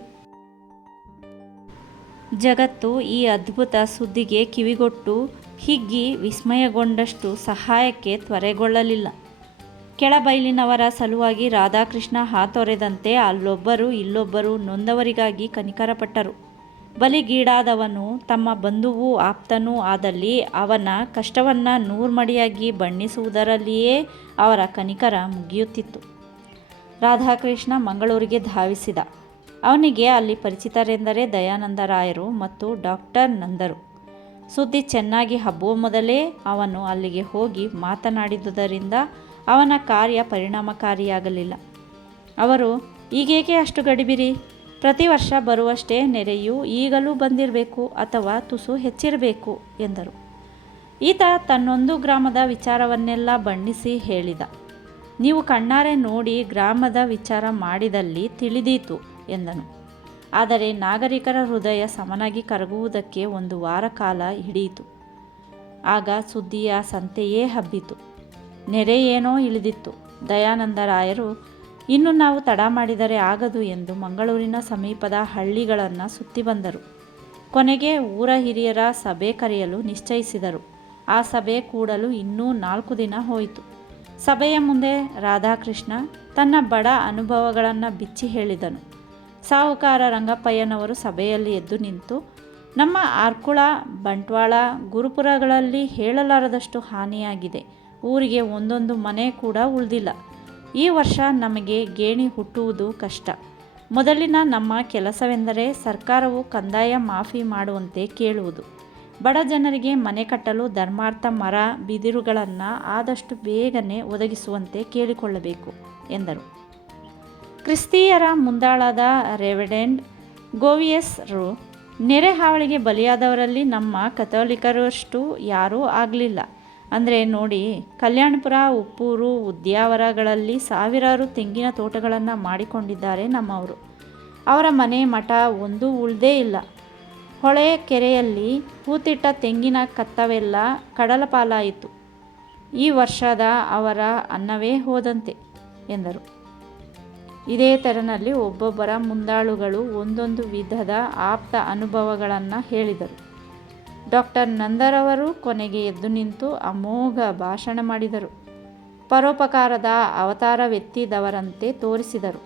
ಜಗತ್ತು ಈ ಅದ್ಭುತ ಸುದ್ದಿಗೆ ಕಿವಿಗೊಟ್ಟು ಹಿಗ್ಗಿ ವಿಸ್ಮಯಗೊಂಡಷ್ಟು ಸಹಾಯಕ್ಕೆ ತ್ವರೆಗೊಳ್ಳಲಿಲ್ಲ. ಕೆಳಬೈಲಿನವರ ಸಲುವಾಗಿ ರಾಧಾಕೃಷ್ಣ ಹಾತೊರೆದಂತೆ ಅಲ್ಲೊಬ್ಬರು ಇಲ್ಲೊಬ್ಬರು ನೊಂದವರಿಗಾಗಿ ಕನಿಕರಪಟ್ಟರು. ಬಲಿಗೀಡಾದವನು ತಮ್ಮ ಬಂಧುವೂ ಆಪ್ತನೂ ಆದಲ್ಲಿ ಅವನ ಕಷ್ಟವನ್ನು ನೂರ್ಮಡಿಯಾಗಿ ಬಣ್ಣಿಸುವುದರಲ್ಲಿಯೇ ಅವರ ಕನಿಕರ ಮುಗಿಯುತ್ತಿತ್ತು. ರಾಧಾಕೃಷ್ಣ ಮಂಗಳೂರಿಗೆ ಧಾವಿಸಿದ. ಅವನಿಗೆ ಅಲ್ಲಿ ಪರಿಚಿತರೆಂದರೆ ದಯಾನಂದರಾಯರು ಮತ್ತು ಡಾಕ್ಟರ್ ನಂದರು. ಸುದ್ದಿ ಚೆನ್ನಾಗಿ ಹಬ್ಬುವ ಮೊದಲೇ ಅವನು ಅಲ್ಲಿಗೆ ಹೋಗಿ ಮಾತನಾಡಿದುದರಿಂದ ಅವನ ಕಾರ್ಯ ಪರಿಣಾಮಕಾರಿಯಾಗಲಿಲ್ಲ. ಅವರು, ಈಗೇಕೆ ಅಷ್ಟು ಗಡಿಬಿರಿ? ಪ್ರತಿ ವರ್ಷ ಬರುವಷ್ಟೇ ನೆರೆಯು ಈಗಲೂ ಬಂದಿರಬೇಕು ಅಥವಾ ತುಸು ಹೆಚ್ಚಿರಬೇಕು ಎಂದರು. ಈತ ತನ್ನೊಂದು ಗ್ರಾಮದ ವಿಚಾರವನ್ನೆಲ್ಲ ಬಣ್ಣಿಸಿ ಹೇಳಿದ. ನೀವು ಕಣ್ಣಾರೆ ನೋಡಿ ಗ್ರಾಮದ ವಿಚಾರ ಮಾಡಿದಲ್ಲಿ ತಿಳಿದೀತು ಎಂದನು. ಆದರೆ ನಾಗರಿಕರ ಹೃದಯ ಸಮನಾಗಿ ಕರಗುವುದಕ್ಕೆ 1 ವಾರ ಕಾಲ ಹಿಡಿಯಿತು. ಆಗ ಸುದ್ದಿಯ ಸಂತೆಯೇ ಹಬ್ಬಿತು. ನೆರೆ ಏನೋ ಇಳಿದಿತ್ತು. ದಯಾನಂದರಾಯರು, ಇನ್ನು ನಾವು ತಡ ಮಾಡಿದರೆ ಆಗದು ಎಂದು ಮಂಗಳೂರಿನ ಸಮೀಪದ ಹಳ್ಳಿಗಳನ್ನು ಸುತ್ತಿ ಬಂದರು. ಕೊನೆಗೆ ಊರ ಹಿರಿಯರ ಸಭೆ ಕರೆಯಲು ನಿಶ್ಚಯಿಸಿದರು. ಆ ಸಭೆ ಕೂಡಲು ಇನ್ನೂ 4 ದಿನ ಹೋಯಿತು. ಸಭೆಯ ಮುಂದೆ ರಾಧಾಕೃಷ್ಣ ತನ್ನ ಬಡ ಅನುಭವಗಳನ್ನು ಬಿಚ್ಚಿ ಹೇಳಿದನು. ಸಾಹುಕಾರ ರಂಗಪ್ಪಯ್ಯನವರು ಸಭೆಯಲ್ಲಿ ಎದ್ದು ನಿಂತು, ನಮ್ಮ ಆರ್ಕುಳ, ಬಂಟ್ವಾಳ, ಗುರುಪುರಗಳಲ್ಲಿ ಹೇಳಲಾರದಷ್ಟು ಹಾನಿಯಾಗಿದೆ. ಊರಿಗೆ ಒಂದೊಂದು ಮನೆ ಕೂಡ ಉಳಿದಿಲ್ಲ. ಈ ವರ್ಷ ನಮಗೆ ಗೇಣಿ ಹುಟ್ಟುವುದು ಕಷ್ಟ. ಮೊದಲಿನ ನಮ್ಮ ಕೆಲಸವೆಂದರೆ ಸರ್ಕಾರವು ಕಂದಾಯ ಮಾಫಿ ಮಾಡುವಂತೆ ಕೇಳುವುದು. ಬಡ ಜನರಿಗೆ ಮನೆ ಕಟ್ಟಲು ಧರ್ಮಾರ್ಥ ಮರ ಬಿದಿರುಗಳನ್ನು ಆದಷ್ಟು ಬೇಗನೆ ಒದಗಿಸುವಂತೆ ಕೇಳಿಕೊಳ್ಳಬೇಕು ಎಂದರು. ಕ್ರಿಸ್ತೀಯರ ಮುಂದಾಳಾದ ರೆವರೆಂಡ್ ಗೋವಿಯಸ್ರು, ನೆರೆ ಹಾವಳಿಗೆ ಬಲಿಯಾದವರಲ್ಲಿ ನಮ್ಮ ಕಥೋಲಿಕರಷ್ಟು ಯಾರೂ ಆಗಲಿಲ್ಲ. ಅಂದರೆ ನೋಡಿ, ಕಲ್ಯಾಣಪುರ, ಉಪ್ಪೂರು, ಉದ್ಯಾವರಗಳಲ್ಲಿ ಸಾವಿರಾರು ತೆಂಗಿನ ತೋಟಗಳನ್ನು ಮಾಡಿಕೊಂಡಿದ್ದಾರೆ ನಮ್ಮವರು. ಅವರ ಮನೆ ಮಠ ಒಂದೂ ಉಳ್ದೇ ಇಲ್ಲ. ಹೊಳೆ ಕೆರೆಯಲ್ಲಿ ಹೂತಿಟ್ಟ ತೆಂಗಿನ ಕತ್ತವೆಲ್ಲ ಕಡಲ ಪಾಲಾಯಿತು. ಈ ವರ್ಷದ ಅವರ ಅನ್ನವೇ ಹೋದಂತೆ ಎಂದರು. ಇದೇ ತೆರನಲ್ಲಿ ಒಬ್ಬೊಬ್ಬರ ಮುಂದಾಳುಗಳು ಒಂದೊಂದು ವಿಧದ ಆಪ್ತ ಅನುಭವಗಳನ್ನು ಹೇಳಿದರು. ಡಾಕ್ಟರ್ ನಂದರವರು ಕೊನೆಗೆ ಎದ್ದು ನಿಂತು ಅಮೋಘ ಭಾಷಣ ಮಾಡಿದರು. ಪರೋಪಕಾರದ ಅವತಾರವೆತ್ತಿದವರಂತೆ ತೋರಿಸಿದರು.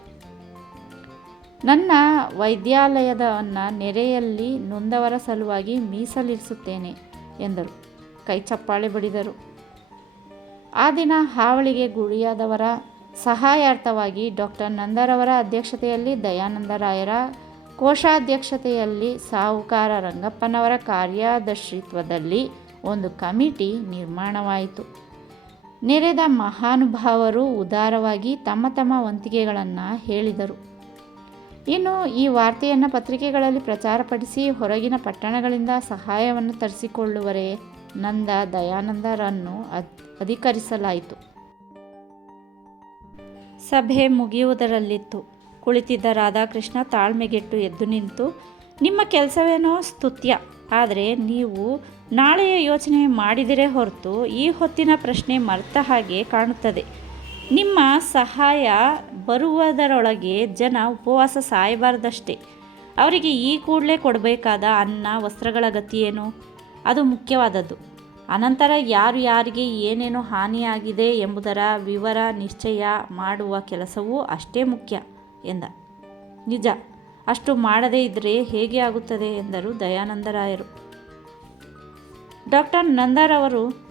ನನ್ನ ವೈದ್ಯಾಲಯದವನ್ನು ನೆರೆಯಲ್ಲಿ ನೊಂದವರ ಸಲುವಾಗಿ ಮೀಸಲಿರಿಸುತ್ತೇನೆ ಎಂದರು. ಕೈ ಚಪ್ಪಾಳೆ ಬಡಿದರು. ಆ ದಿನ ಹಾವಳಿಗೆ ಗುರಿಯಾದವರ ಸಹಾಯಾರ್ಥವಾಗಿ ಡಾಕ್ಟರ್ ನಂದರವರ ಅಧ್ಯಕ್ಷತೆಯಲ್ಲಿ, ದಯಾನಂದರಾಯರ ಕೋಶಾಧ್ಯಕ್ಷತೆಯಲ್ಲಿ, ಸಾಹುಕಾರ ರಂಗಪ್ಪನವರ ಕಾರ್ಯದರ್ಶಿತ್ವದಲ್ಲಿ ಒಂದು ಕಮಿಟಿ ನಿರ್ಮಾಣವಾಯಿತು. ನೆರೆದ ಮಹಾನುಭಾವರು ಉದಾರವಾಗಿ ತಮ್ಮ ತಮ್ಮ ವಂತಿಗೆಗಳನ್ನು ಹೇಳಿದರು. ಇನ್ನು ಈ ವಾರ್ತೆಯನ್ನು ಪತ್ರಿಕೆಗಳಲ್ಲಿ ಪ್ರಚಾರಪಡಿಸಿ ಹೊರಗಿನ ಪಟ್ಟಣಗಳಿಂದ ಸಹಾಯವನ್ನು ತರಿಸಿಕೊಳ್ಳುವರೇ ನಂದ ದಯಾನಂದರನ್ನು ಅಧಿಕರಿಸಲಾಯಿತು. ಸಭೆ ಮುಗಿಯುವುದರಲ್ಲಿತ್ತು. ಕುಳಿತಿದ್ದ ರಾಧಾಕೃಷ್ಣ ತಾಳ್ಮೆಗೆಟ್ಟು ಎದ್ದು ನಿಂತು, ನಿಮ್ಮ ಕೆಲಸವೇನೋ ಸ್ತುತ್ಯ, ಆದರೆ ನೀವು ನಾಳೆಯ ಯೋಚನೆ ಮಾಡಿದಿರೇ ಹೊರತು ಈ ಹೊತ್ತಿನ ಪ್ರಶ್ನೆ ಮರೆತ ಹಾಗೆ ಕಾಣುತ್ತದೆ. ನಿಮ್ಮ ಸಹಾಯ ಬರುವುದರೊಳಗೆ ಜನ ಉಪವಾಸ ಸಾಯಬಾರದಷ್ಟೇ. ಅವರಿಗೆ ಈ ಕೂಡಲೇ ಕೊಡಬೇಕಾದ ಅನ್ನ ವಸ್ತ್ರಗಳ ಗತಿಯೇನು? ಅದು ಮುಖ್ಯವಾದದ್ದು. ಅನಂತರ ಯಾರು ಯಾರಿಗೆ ಏನೇನು ಹಾನಿಯಾಗಿದೆ ಎಂಬುದರ ವಿವರ ನಿಶ್ಚಯ ಮಾಡುವ ಕೆಲಸವೂ ಅಷ್ಟೇ ಮುಖ್ಯ ಎಂದ. ನಿಜ, ಅಷ್ಟು ಮಾಡದೇ ಇದ್ದರೆ ಹೇಗೆ ಆಗುತ್ತದೆ ಎಂದರು ದಯಾನಂದರಾಯರು. ಡಾಕ್ಟರ್ ನಂದರವರು,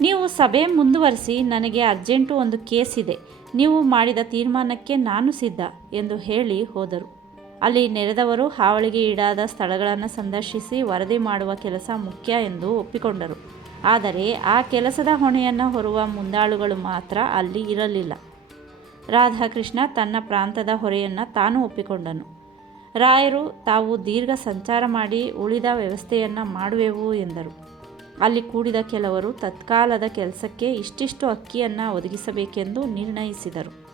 ನೀವು ಸಭೆ ಮುಂದುವರಿಸಿ, ನನಗೆ ಅರ್ಜೆಂಟು ಒಂದು ಕೇಸ್ ಇದೆ. ನೀವು ಮಾಡಿದ ತೀರ್ಮಾನಕ್ಕೆ ನಾನು ಸಿದ್ಧ ಎಂದು ಹೇಳಿ ಹೋದರು. ಅಲ್ಲಿ ನೆರೆದವರು ಹಾವಳಿಗೆ ಈಡಾದ ಸ್ಥಳಗಳನ್ನು ಸಂದರ್ಶಿಸಿ ವರದಿ ಮಾಡುವ ಕೆಲಸ ಮುಖ್ಯ ಎಂದು ಒಪ್ಪಿಕೊಂಡರು. ಆದರೆ ಆ ಕೆಲಸದ ಹೊಣೆಯನ್ನು ಹೊರುವ ಮುಂದಾಳುಗಳು ಮಾತ್ರ ಅಲ್ಲಿ ಇರಲಿಲ್ಲ. ರಾಧಾಕೃಷ್ಣ ತನ್ನ ಪ್ರಾಂತದ ಹೊರೆಯನ್ನು ತಾನು ಒಪ್ಪಿಕೊಂಡನು. ರಾಯರು ತಾವು ದೀರ್ಘ ಸಂಚಾರ ಮಾಡಿ ಉಳಿದ ವ್ಯವಸ್ಥೆಯನ್ನು ಮಾಡುವೆವು ಎಂದರು. ಅಲ್ಲಿ ಕೂಡಿದ ಕೆಲವರು ತತ್ಕಾಲದ ಕೆಲಸಕ್ಕೆ ಇಷ್ಟಿಷ್ಟು ಅಕ್ಕಿಯನ್ನು ಒದಗಿಸಬೇಕೆಂದು ನಿರ್ಣಯಿಸಿದರು.